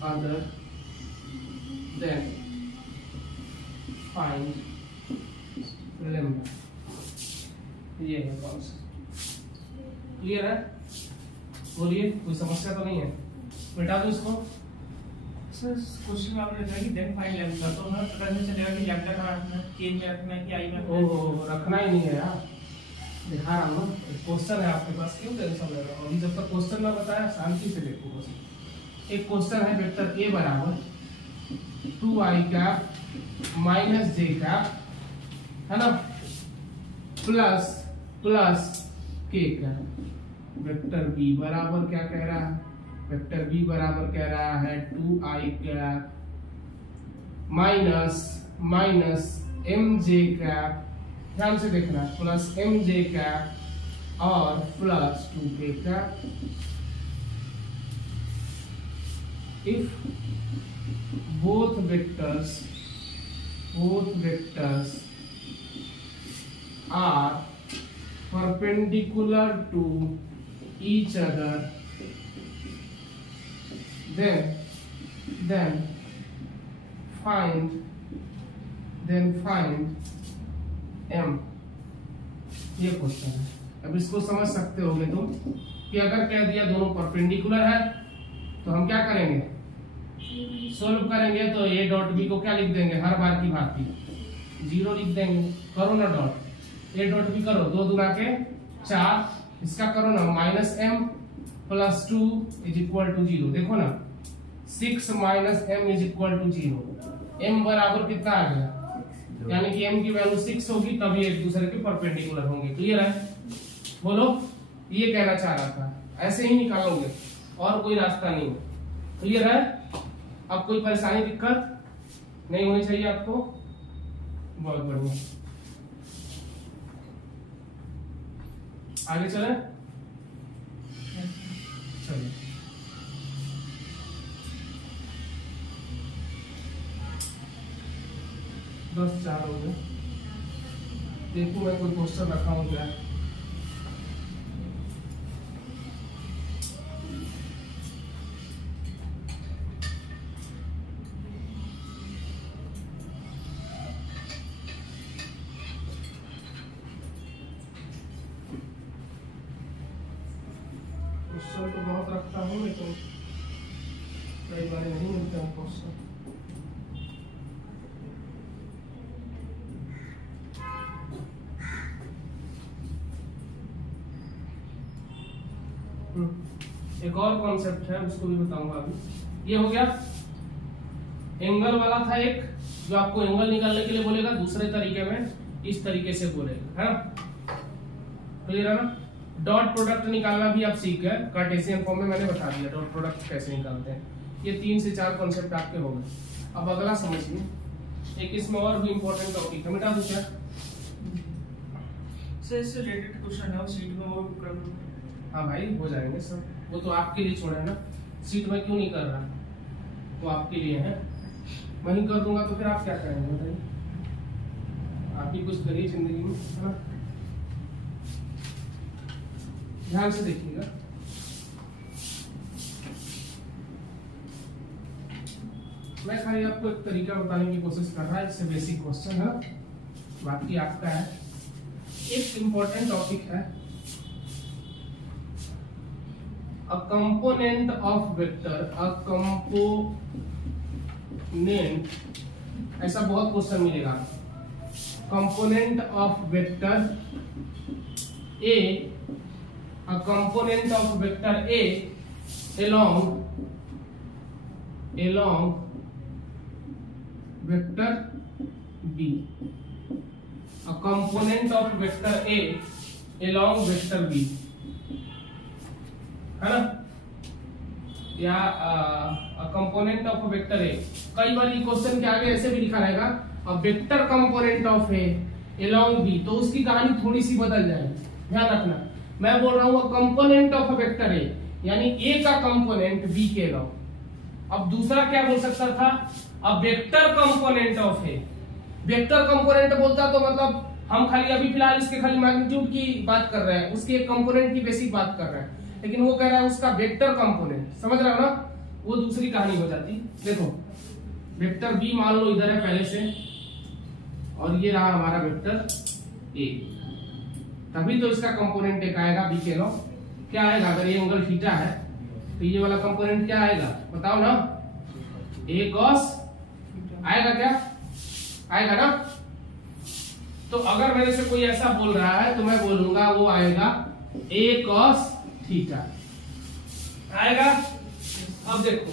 other, then find lambda। ये है कॉन्सेप्ट, क्लियर है? बोलिए, कोई समस्या तो नहीं है? मिटा दो इसको। क्वेश्चन में आपने बताया कि देन फाइंड लैम्डा, तो हमें पता नहीं चलेगा कि लैम्डा कहाँ रखना है, के में रखना है कि आई में रखना है। ओहो, रखना ही नहीं है यार, दिखा रहा हूँ ना, क्वेश्चन है आपके पास, क्यों टेंशन ले रहे हो? अभी जब तक क्वेश्चन ना बताया शांति से देखो। बस एक क्वेश्चन है, वेक्टर a बराबर 2i cap minus j cap, है ना, plus k cap. Vector b बराबर क्या कह रहा है? वेक्टर b बराबर कह रहा है 2i cap minus mj cap, ध्यान से देखना, प्लस mj कैप और plus 2k cap. If both vectors are perpendicular to each other, then find m। ये क्वेश्चन है। अब इसको समझ सकते होगे तुम कि अगर कह दिया दोनों परपेंडिकुलर है तो हम क्या करेंगे, सोल्व करेंगे। तो a डॉट b को क्या लिख देंगे, हर बार की भांति 0 लिख देंगे। करो ना डॉट, a डॉट b करो, 2 दूना के 4, इसका करो ना minus m plus 2 is equal to 0। देखो ना 6 minus m is equal to 0। m बराबर कितना आ गया, यानी कि m की वैल्यू 6 होगी, तभी एक दूसरे के परपेंडिकुलर होंगे। क्लियर है? बोलो, ये कहना चाह रहा था। ऐसे ही निकालोगे और कोई रास्ता नहीं है। क्लियर है? अब कोई परेशानी दिक्कत नहीं होनी चाहिए आपको। बहुत बढ़िया, आगे चले। चलिए, दस 4 हो गए। देखो मैं कोई क्वेश्चन रखा हूं क्या। क्वेश्चन तो बहुत रखता हूँ, लेकिन कई बार नहीं मिलता है क्वेश्चन। एक और कॉन्सेप्ट है, उसको भी बताऊंगा अभी। ये हो गया एंगल वाला था एक, जो आपको एंगल निकालने के लिए बोलेगा, दूसरे तरीके में इस तरीके से बोलेगा, है ना। क्लियर है ना? डॉट प्रोडक्ट निकालना भी आप सीख गए, कार्टेशियन फॉर्म में मैंने बता दिया डॉट प्रोडक्ट कैसे निकालते हैं। ये 3 से 4 कॉन्सेप्ट आपके हो गए। अब अगला समझिए, एक इसमें और भी इंपॉर्टेंट टॉपिक है, मिटा दूं क्या? सर इससे रिलेटेड क्वेश्चन है, सीट में वो कर लो। हाँ भाई, हो जाएंगे सब, वो तो आपके लिए छोड़ा है ना। सीट में क्यों नहीं कर रहा, वो आपके लिए है। वहीं कर दूंगा तो फिर आप क्या करेंगे बताइए? आप भी कुछ करिए जिंदगी में, है ना। ध्यान से देखिएगा। मैं खाली आपको एक तरीका बताने की कोशिश कर रहा है, इससे बेसिक क्वेश्चन है, बाकी आपका है। एक इंपॉर्टेंट टॉपिक है, a component of vector, a component, ऐसा बहुत क्वेश्चन मिलेगा। component of vector a, component of vector a along vector b, a component of vector a along vector b, है ना, या कंपोनेंट ऑफ वेक्टर ए। कई बार ये क्वेश्चन के आगे ऐसे भी लिखा रहेगा a vector component of A along B, तो उसकी कहानी थोड़ी सी बदल जाएगी, ध्यान रखना। मैं बोल रहा हूँ कंपोनेंट ऑफ वेक्टर ए, यानी ए का कंपोनेंट बी के अलोंग। अब दूसरा क्या बोल सकता था, अ vector component of A. Vector component बोलता तो मतलब हम खाली अभी फिलहाल इसके खाली मैग्नीट्यूड की बात कर रहे हैं, उसके एक कंपोनेंट की बेसिक बात कर रहे हैं, लेकिन वो कह रहा है उसका वेक्टर कंपोनेंट। समझ रहे हो ना, वो दूसरी कहानी हो जाती। देखो वेक्टर बी मान लो इधर है पहले से, और ये रहा हमारा वेक्टर ए, तभी तो इसका कंपोनेंट एक आएगा बी के लो। क्या आएगा, अगर ये एंगल थीटा है तो ये वाला कंपोनेंट क्या आएगा बताओ ना, ए कॉस आएगा, क्या आएगा ना। तो अगर मेरे से कोई ऐसा बोल रहा है तो मैं बोलूंगा वो आएगा ए कॉस थीटा आएगा। अब देखो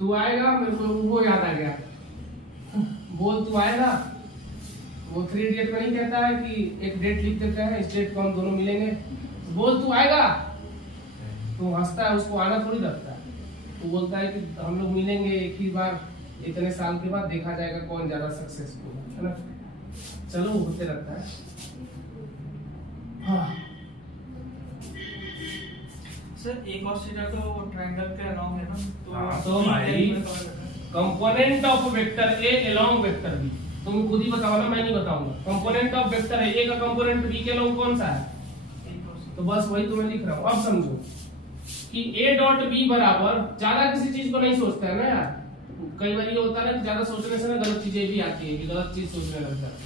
तू आएगा, मेरे को वो याद आ गया, बोल तू आएगा। वो 3 इडियट में नहीं कहता है कि एक डेट लिख देते हैं, इस डेट को हम दोनों मिलेंगे, बोल तू आएगा। तो हंसता है, उसको आना थोड़ी लगता है। तो बोलता है कि हम लोग मिलेंगे एक ही बार, इतने साल के बाद देखा जाएगा कौन ज्यादा सक्सेसफुल है ना। चलो होते रहता है। हाँ सर एक और सीधा तो ट्रायंगल के अलोंग है ना, तो भाई component of vector A along vector B, तुम खुद ही बताओ ना, मैं नहीं बताऊंगा। कंपोनेंट ऑफ वेक्टर ए का कंपोनेंट बी के अलोंग कौन सा है, तो बस वही तुम्हें लिख रहा हूं। अब समझो कि a डॉट b बराबर, ज्यादा किसी चीज को नहीं सोचते हैं ना यार। कई बार ये होता है ना कि ज्यादा सोचने से ना गलत चीजें भी आती है, कि गलत चीज सोचने लग जाते हैं।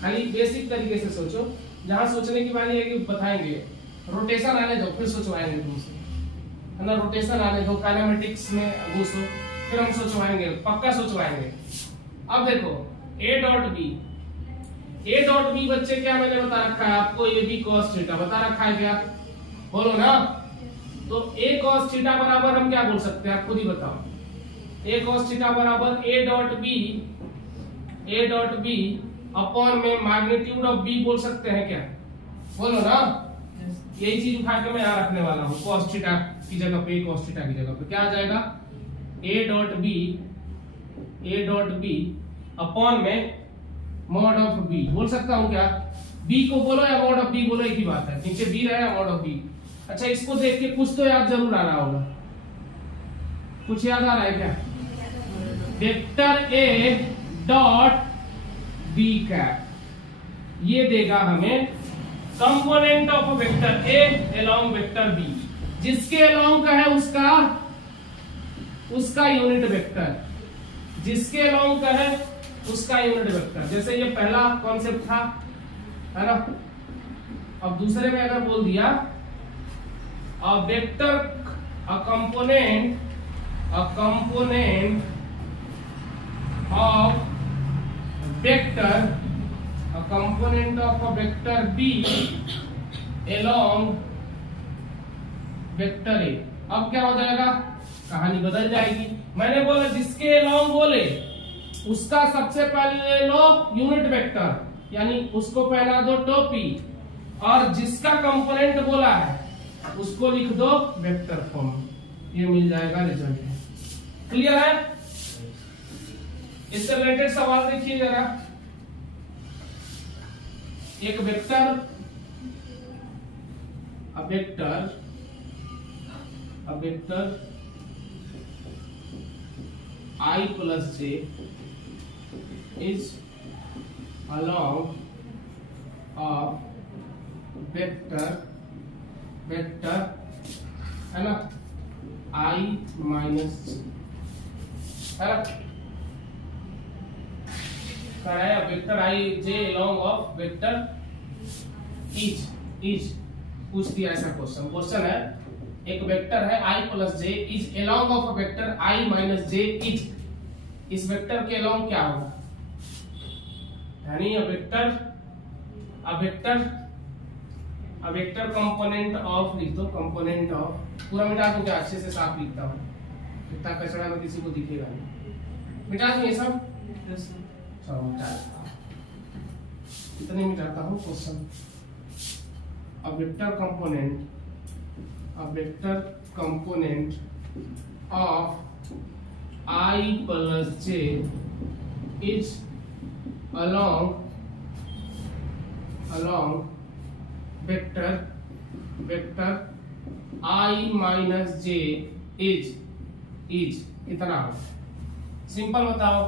खाली बेसिक तरीके से सोचो, जहां सोचने की बात है कि बताएंगे, रोटेशन आने दो फिर सोचवाएंगे तुमसे, है ना। रोटेशन आने दो, काइनेमेटिक्स में घुसो, फिर हम सोचवाएंगे, पक्का सोचवाएंगे। अब देखो a डॉट b बच्चे क्या मैंने बता रखा है आपको, ए बी कॉस थीटा बता रखा है क्या, बोलो ना। तो a cos थीटा बराबर हम क्या बोल सकते हैं, आप खुद ही बताओ। a cos थीटा बराबर a डॉट b अपॉन में मैग्नीट्यूड ऑफ b बोल सकते हैं क्या, बोलो ना। यही चीज उठा के मैं यहाँ रखने वाला हूँ, cos थीटा की जगह पे, cos थीटा की जगह पे क्या आ जाएगा, a डॉट b अपॉन में मॉड ऑफ b बोल सकता हूँ क्या। b को बोलो या मॉड ऑफ b बोलो, एक ही बात है, नीचे b रहे या मॉड ऑफ b। अच्छा इसको देख के कुछ तो याद जरूर आ रहा होगा, कुछ याद आ रहा है क्या, vector A dot B cap ये देगा हमें component of vector A along vector B, जिसके अलोंग का है उसका यूनिट वेक्टर, जिसके अलोंग का है उसका यूनिट वेक्टर। जैसे ये पहला कॉन्सेप्ट था, है ना। अब दूसरे में अगर बोल दिया a vector, a component of vector, a component of a vector b along vector a। अब क्या हो जाएगा, कहानी बदल जाएगी। मैंने बोला जिसके along बोले उसका सबसे पहले ले लो यूनिट वेक्टर, यानी उसको पहला दो टोपी, और जिसका कंपोनेंट बोला है उसको लिख दो वेक्टर फॉर्म, ये मिल जाएगा रिजल्ट। क्लियर है। इससे रिलेटेड सवाल देखिए जरा। एक vector I plus j is along a vector है ना I माइनस j, है ना, कराया vector I j along of vector is पूछ दिया ऐसा क्वेश्चन है। एक वेक्टर है I plus j is along of vector I minus j is, इस वेक्टर के along क्या होगा, यानी अ वेक्टर कंपोनेंट ऑफ, लिख दो कंपोनेंट ऑफ, पूरा मिटा दूं क्या, अच्छे से साफ लिखता हूं, इतना कचरा में किसी को दिखेगा नहीं, मिटा दूं ये सब, चलो मिटा, इतने मिटाता हूं question. A vector component of I plus j is along vector I minus j is इतना हो। सिंपल बताओ,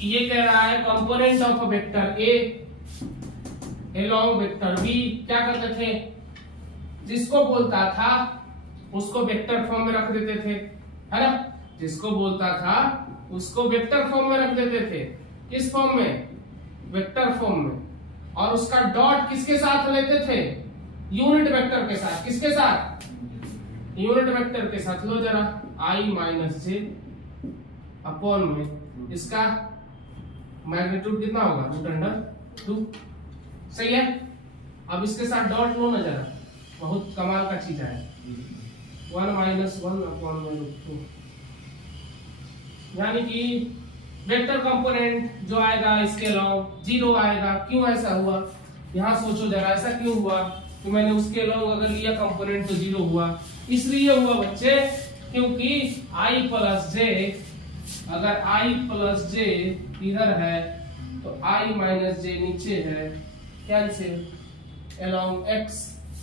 ये कह रहा है component of vector A along vector B, क्या करते थे, जिसको बोलता था उसको वेक्टर फॉर्म में रख देते थे, है ना, जिसको बोलता था उसको वेक्टर फॉर्म में रख देते थे। किस फॉर्म में, वेक्टर फॉर्म में, और उसका डॉट किसके साथ लेते थे, यूनिट वेक्टर के साथ। किसके साथ, यूनिट वेक्टर के साथ। लो जरा I माइनस j अपॉन में इसका मैग्नीट्यूड कितना होगा, √2, सही है। अब इसके साथ डॉट लो ना जरा, बहुत कमाल का चीज है, 1 - 1 अपॉन में √2, यानी कि वेक्टर कंपोनेंट जो आएगा इसके अलाउंग 0 आएगा। क्यों ऐसा हुआ, यहाँ सोचो जरा, ऐसा क्यों हुआ कि मैंने उसके अलाउंग अगर लिया कंपोनेंट तो 0 हुआ। इसलिए हुआ बच्चे क्योंकि i प्लस जे, अगर i प्लस जे इधर है तो i माइनस जे नीचे है, कैंसिल अलोंग x,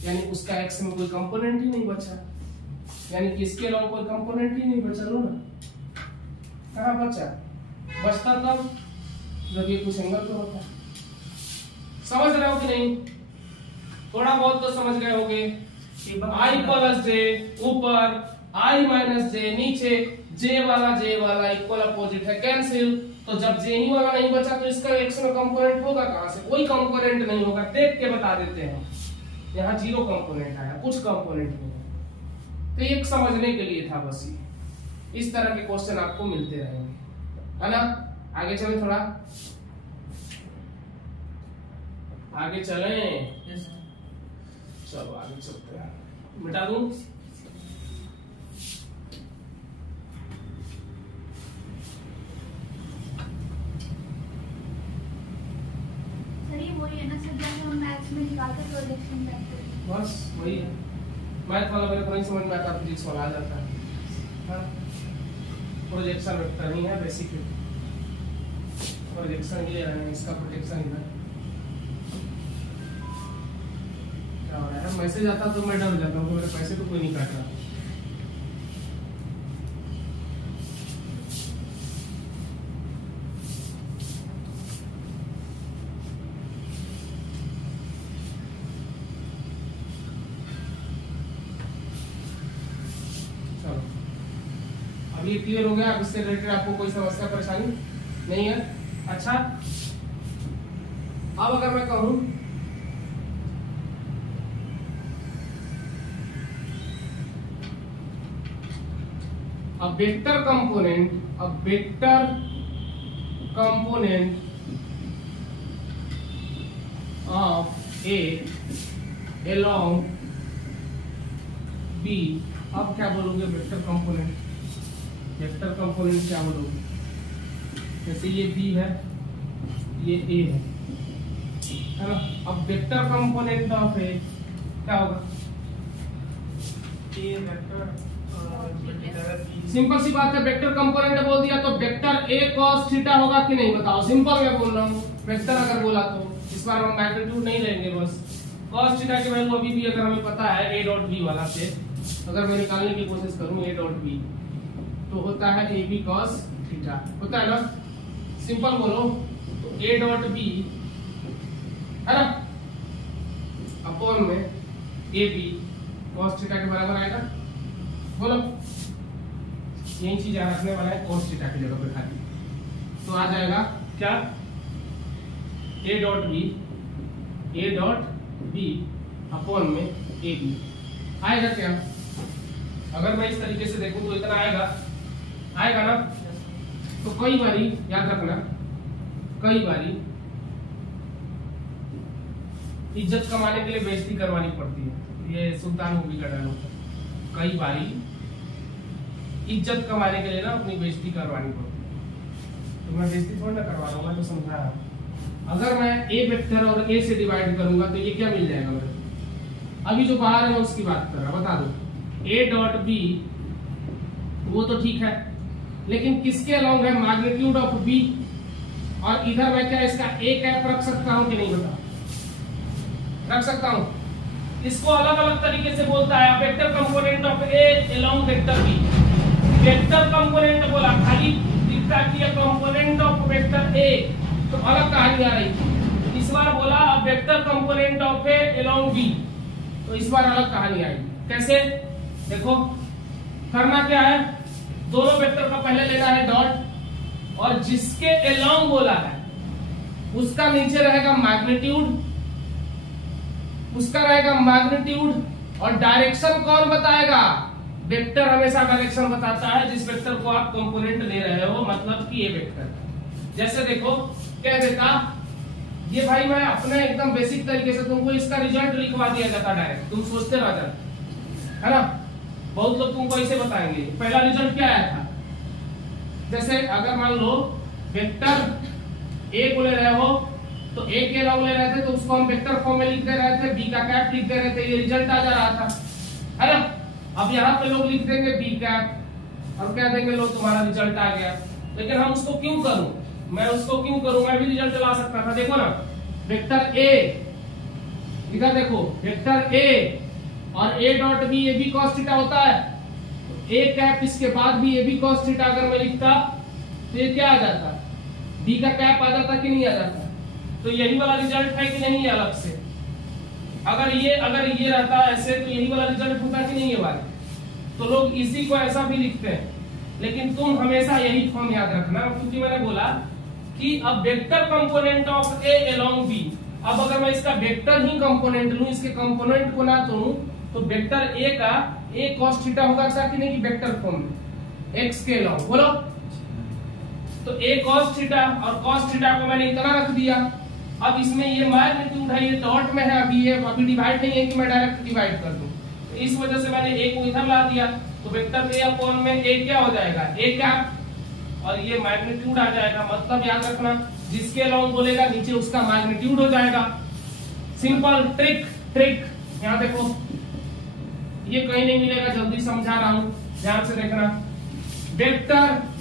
यानी उसका x में कोई कंपोनेंट ही नहीं बचा, यानी कि इसके अलावा कोई कंपोनेंट ही नहीं बचा। लो ना, कहाँ बचा, बचता तब जब ये कुछ एंगल पे होता। समझ रहे हो कि नहीं, थोड़ा बहुत तो समझ गए होगे। i प्लस जे ऊपर, i माइनस जे नीचे, j वाला इक्वल अपोजिट है, कैंसिल। तो जब j ही वाला नहीं बचा तो इसका x में कंपोनेंट होगा कहां से, कोई कंपोनेंट नहीं होगा। देख के बता देते हैं, यहाँ 0 कंपोनेंट आया, कुछ कंपोनेंट नहीं है। तो एक समझने के लिए था बस ये। इस तरह के क्वेश्चन आपको मिलते रहेंगे, है ना। आगे चलें, थोड़ा आगे चलें। चलो आगे चलते हैं, मिटा दूं। वही है ना सर, जब हम मैथ्स में निकालते प्रोजेक्शन करते हैं, बस वही है। मैथ वाला मेरे को नहीं समझ में आता, फिजिक्स वाला आ जाता है। हाँ, प्रोजेक्शन वेक्टर नहीं है, बेसिक है। प्रोजेक्शन ले रहे हैं, इसका प्रोजेक्शन इधर क्या हो रहा है। मैसेज आता तो मैं डर जाता हूँ कि मेरे पैसे तो कोई नहीं काट रहा। अब ये क्लियर हो गया। अब इससे रिलेटेड आपको कोई समस्या परेशानी नहीं है। अच्छा, अब अगर मैं कहूं a vector component of A along B, अब क्या बोलोगे वेक्टर कंपोनेंट क्या बोलोगे। जैसे ये B है, ये A है ना। अब वेक्टर कंपोनेंट ऑफ A क्या होगा, A वेक्टर सिंपल सी बात है। वेक्टर कंपोनेंट बोल दिया तो वेक्टर A cos थीटा होगा कि नहीं, बताओ। सिंपल मैं बोल रहा हूँ, वेक्टर अगर बोला तो इस बार हम मैग्नीट्यूड नहीं लेंगे, बस cos थीटा की वैल्यू अभी भी अगर हमें पता है a डॉट b वाला से, अगर मैं निकालने की कोशिश करूं a डॉट b तो होता है a b cos थीटा, होता है ना। सिंपल बोलो तो a डॉट b है ना अपॉन में a b cos थीटा के बराबर आएगा। बोलो, यही चीज यहाँ रखने वाला है cos थीटा की जगह पे खाली, तो आ जाएगा क्या a डॉट b अपॉन में a b आएगा क्या। अगर मैं इस तरीके से देखूं तो इतना आएगा ना। तो कई बारी याद रखना, कई बारी इज्जत कमाने के लिए बेइज्जती करवानी पड़ती है। ये सुल्तान मूवी का डायलॉग है, कई बारी इज्जत कमाने के लिए ना अपनी बेइज्जती करवानी पड़ती है। तो मैं बेइज्जती थोड़ी ना करवा रहा हूँ, मैं तो समझा रहा हूँ। अगर मैं a वेक्टर और a से डिवाइड करूंगा तो ये क्या मिल जाएगा मेरे को। अभी जो बाहर है मैं उसकी बात कर रहा, बता दो a डॉट b वो तो ठीक है, लेकिन किसके अलाउंग है, मैग्नीट्यूड ऑफ b। और इधर मैं क्या इसका a कैप रख सकता हूं कि नहीं, बता रख सकता हूं। इसको अलग अलग तरीके से बोलता है vector component of a along vector b। Vector component बोला खाली दिखता कि कंपोनेंट ऑफ वेक्टर a, तो अलग कहानी आ रही। इस बार बोला vector component of a along b, तो इस बार अलग कहानी आई। कैसे देखो, करना क्या है, दोनों वेक्टर का पहले लेना है डॉट, और जिसके अलोंग बोला है उसका नीचे रहेगा मैग्नीट्यूड, उसका रहेगा मैग्नीट्यूड। और डायरेक्शन कौन बताएगा, वेक्टर हमेशा डायरेक्शन बताता है जिस वेक्टर को आप कंपोनेंट ले रहे हो, मतलब कि ये वेक्टर। जैसे देखो क्या देता ये, भाई मैं अपने एकदम बेसिक तरीके से तुमको इसका रिजल्ट लिखवा दिया जाता डायरेक्ट, तुम सोचते रह जाते है ना। बहुत लोग तुमको ऐसे बताएंगे, पहला रिजल्ट क्या आया था, जैसे अगर मान लो वेक्टर ए को ले रहे हो तो ए के लॉन्ग ले रहे थे तो उसको हम वेक्टर फॉर्म में लिख दे रहे थे, बी का कैप लिख दे रहे थे, ये रिजल्ट आ जा रहा था, है ना। अब यहाँ पे लोग लिख देंगे बी कैप और क्या देंगे लोग, तुम्हारा रिजल्ट आ गया। लेकिन हम उसको क्यों करूं, मैं उसको क्यों करूं, मैं भी रिजल्ट ला सकता था। देखो ना वेक्टर ए लिखा, देखो वेक्टर ए और ए डॉट बी, ये भी cos थीटा होता है, ए कैप इसके बाद भी ये भी cos थीटा अगर मैं लिखता तो ये क्या आ जाता, बी का कैप आ जाता कि नहीं आ जाता। तो यही वाला रिजल्ट है कि नहीं है अलग से, अगर ये रहता ऐसे तो यही वाला रिजल्ट होता कि नहीं है वाला। तो लोग इसी को ऐसा भी लिखते हैं, लेकिन तुम हमेशा यही फॉर्म याद रखना, क्योंकि मैंने बोला कि अब vector component of A along B, अब अगर मैं इसका वेक्टर ही कंपोनेंट लूं, इसके कंपोनेंट को ना लूं, तो वेक्टर ए का ए cos थीटा होगा कि नहीं, कि वेक्टर फॉर्म में एक्स के अलोंग, बोलो। तो ए cos थीटा और cos थीटा को मैंने इतना रख दिया। अब इसमें ये मैग्नीट्यूड है, ये डॉट में है, अभी डिवाइड नहीं है कि मैं डायरेक्ट डिवाइड कर दूं, तो इस वजह से मैंने ए को इधर ला दिया। तो वेक्टर ए अपॉन में ए क्या हो जाएगा, ए कैप, और ये मैग्नीट्यूड आ जाएगा। मतलब याद रखना, जिसके अलोंग बोलेगा नीचे उसका मैग्नीट्यूड हो जाएगा। सिंपल ट्रिक यहाँ देखो, ये कहीं नहीं मिलेगा, जल्दी समझा रहा हूं, ध्यान से देखना।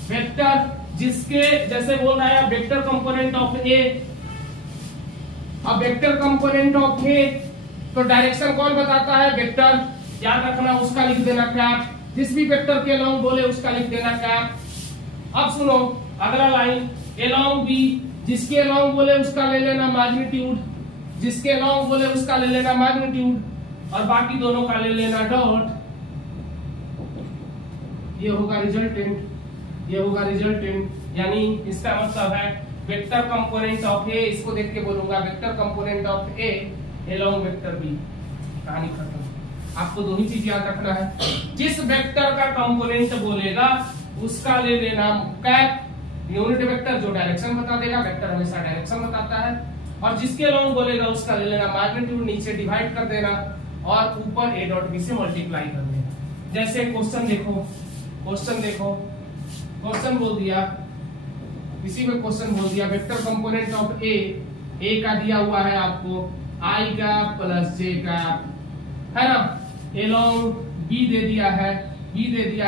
वेक्टर जिसके जैसे बोल रहा है वेक्टर कंपोनेंट ऑफ ए, अब वेक्टर कंपोनेंट ऑफ ए तो डायरेक्शन कौन बताता है, वेक्टर, याद रखना, उसका लिख देना कैप, जिस भी वेक्टर के अलोंग बोले उसका लिख देना कैप। अब सुनो अगला लाइन, अलोंग बी, जिसके अलोंग बोले उसका ले लेना मैग्नीट्यूड, जिसके अलोंग बोले उसका ले लेना मैग्नीट्यूड, और बाकी दोनों का ले लेना डॉट। ये होगा रिजल्टेंट, ये होगा रिजल्टेंट, यानी इसका मतलब है वेक्टर कंपोनेंट ऑफ ए, इसको देख के बोलूंगा vector component of A along vector B, कहानी खत्म। आपको दो ही चीज याद रखना है, जिस वेक्टर का कंपोनेंट बोलेगा उसका ले लेना कैप, यूनिट वेक्टर जो डायरेक्शन बता देगा, वेक्टर हमेशा डायरेक्शन बताता है, और जिसके अलोंग बोलेगा उसका ले लेना मैग्नीट्यूड, नीचे डिवाइड कर देना और ऊपर ए डॉट बी से मल्टीप्लाई कर देना। जैसे क्वेश्चन देखो, क्वेश्चन बोल दिया, इसी में क्वेश्चन बोल दिया वेक्टर कंपोनेंट ऑफ ए का दिया हुआ है आपको आई कैप प्लस जे कैप, है ना, अलोंग बी दे दिया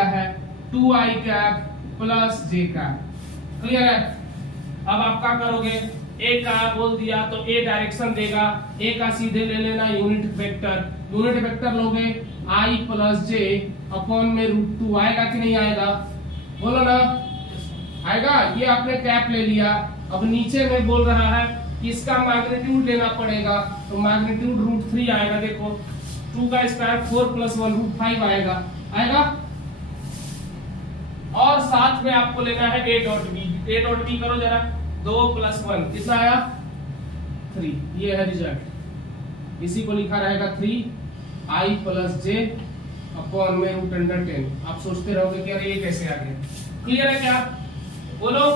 है 2i कैप प्लस जे कैप, क्लियर है। अब आप क्या करोगे, ए का बोल दिया तो ए डायरेक्शन देगा, ए का सीधे ले लेना यूनिट वेक्टर लोगे आई प्लस जे अपॉन में √2 आएगा कि नहीं आएगा, बोलो ना, आएगा। ये आपने कैप ले लिया, अब नीचे में बोल रहा है कि इसका मैग्नीट्यूड लेना पड़ेगा, तो मैग्नीट्यूड √3 आएगा। देखो 2 का स्क्वायर 4 + 1 √5 आएगा। और साथ में आपको लेना है ए डॉट बी करो जरा, 2 + 1 कितना आया 3, ये है रिजल्ट। इसी को लिखा रहेगा 3i + j अपॉन में √10। आप सोचते रहोगे कि अरे ये कैसे आ गया, क्लियर है क्या, बोलो।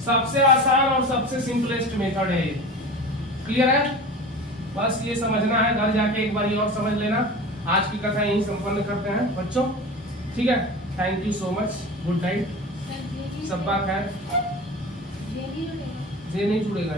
सबसे आसान और सबसे सिंपलेस्ट मेथड है ये, क्लियर है। बस ये समझना है, घर जाके एक बार और समझ लेना। आज की कथा यही संपन्न करते हैं बच्चों, ठीक है। Thank you so much, good night, सब बात है। जे नहीं जुड़ेगा।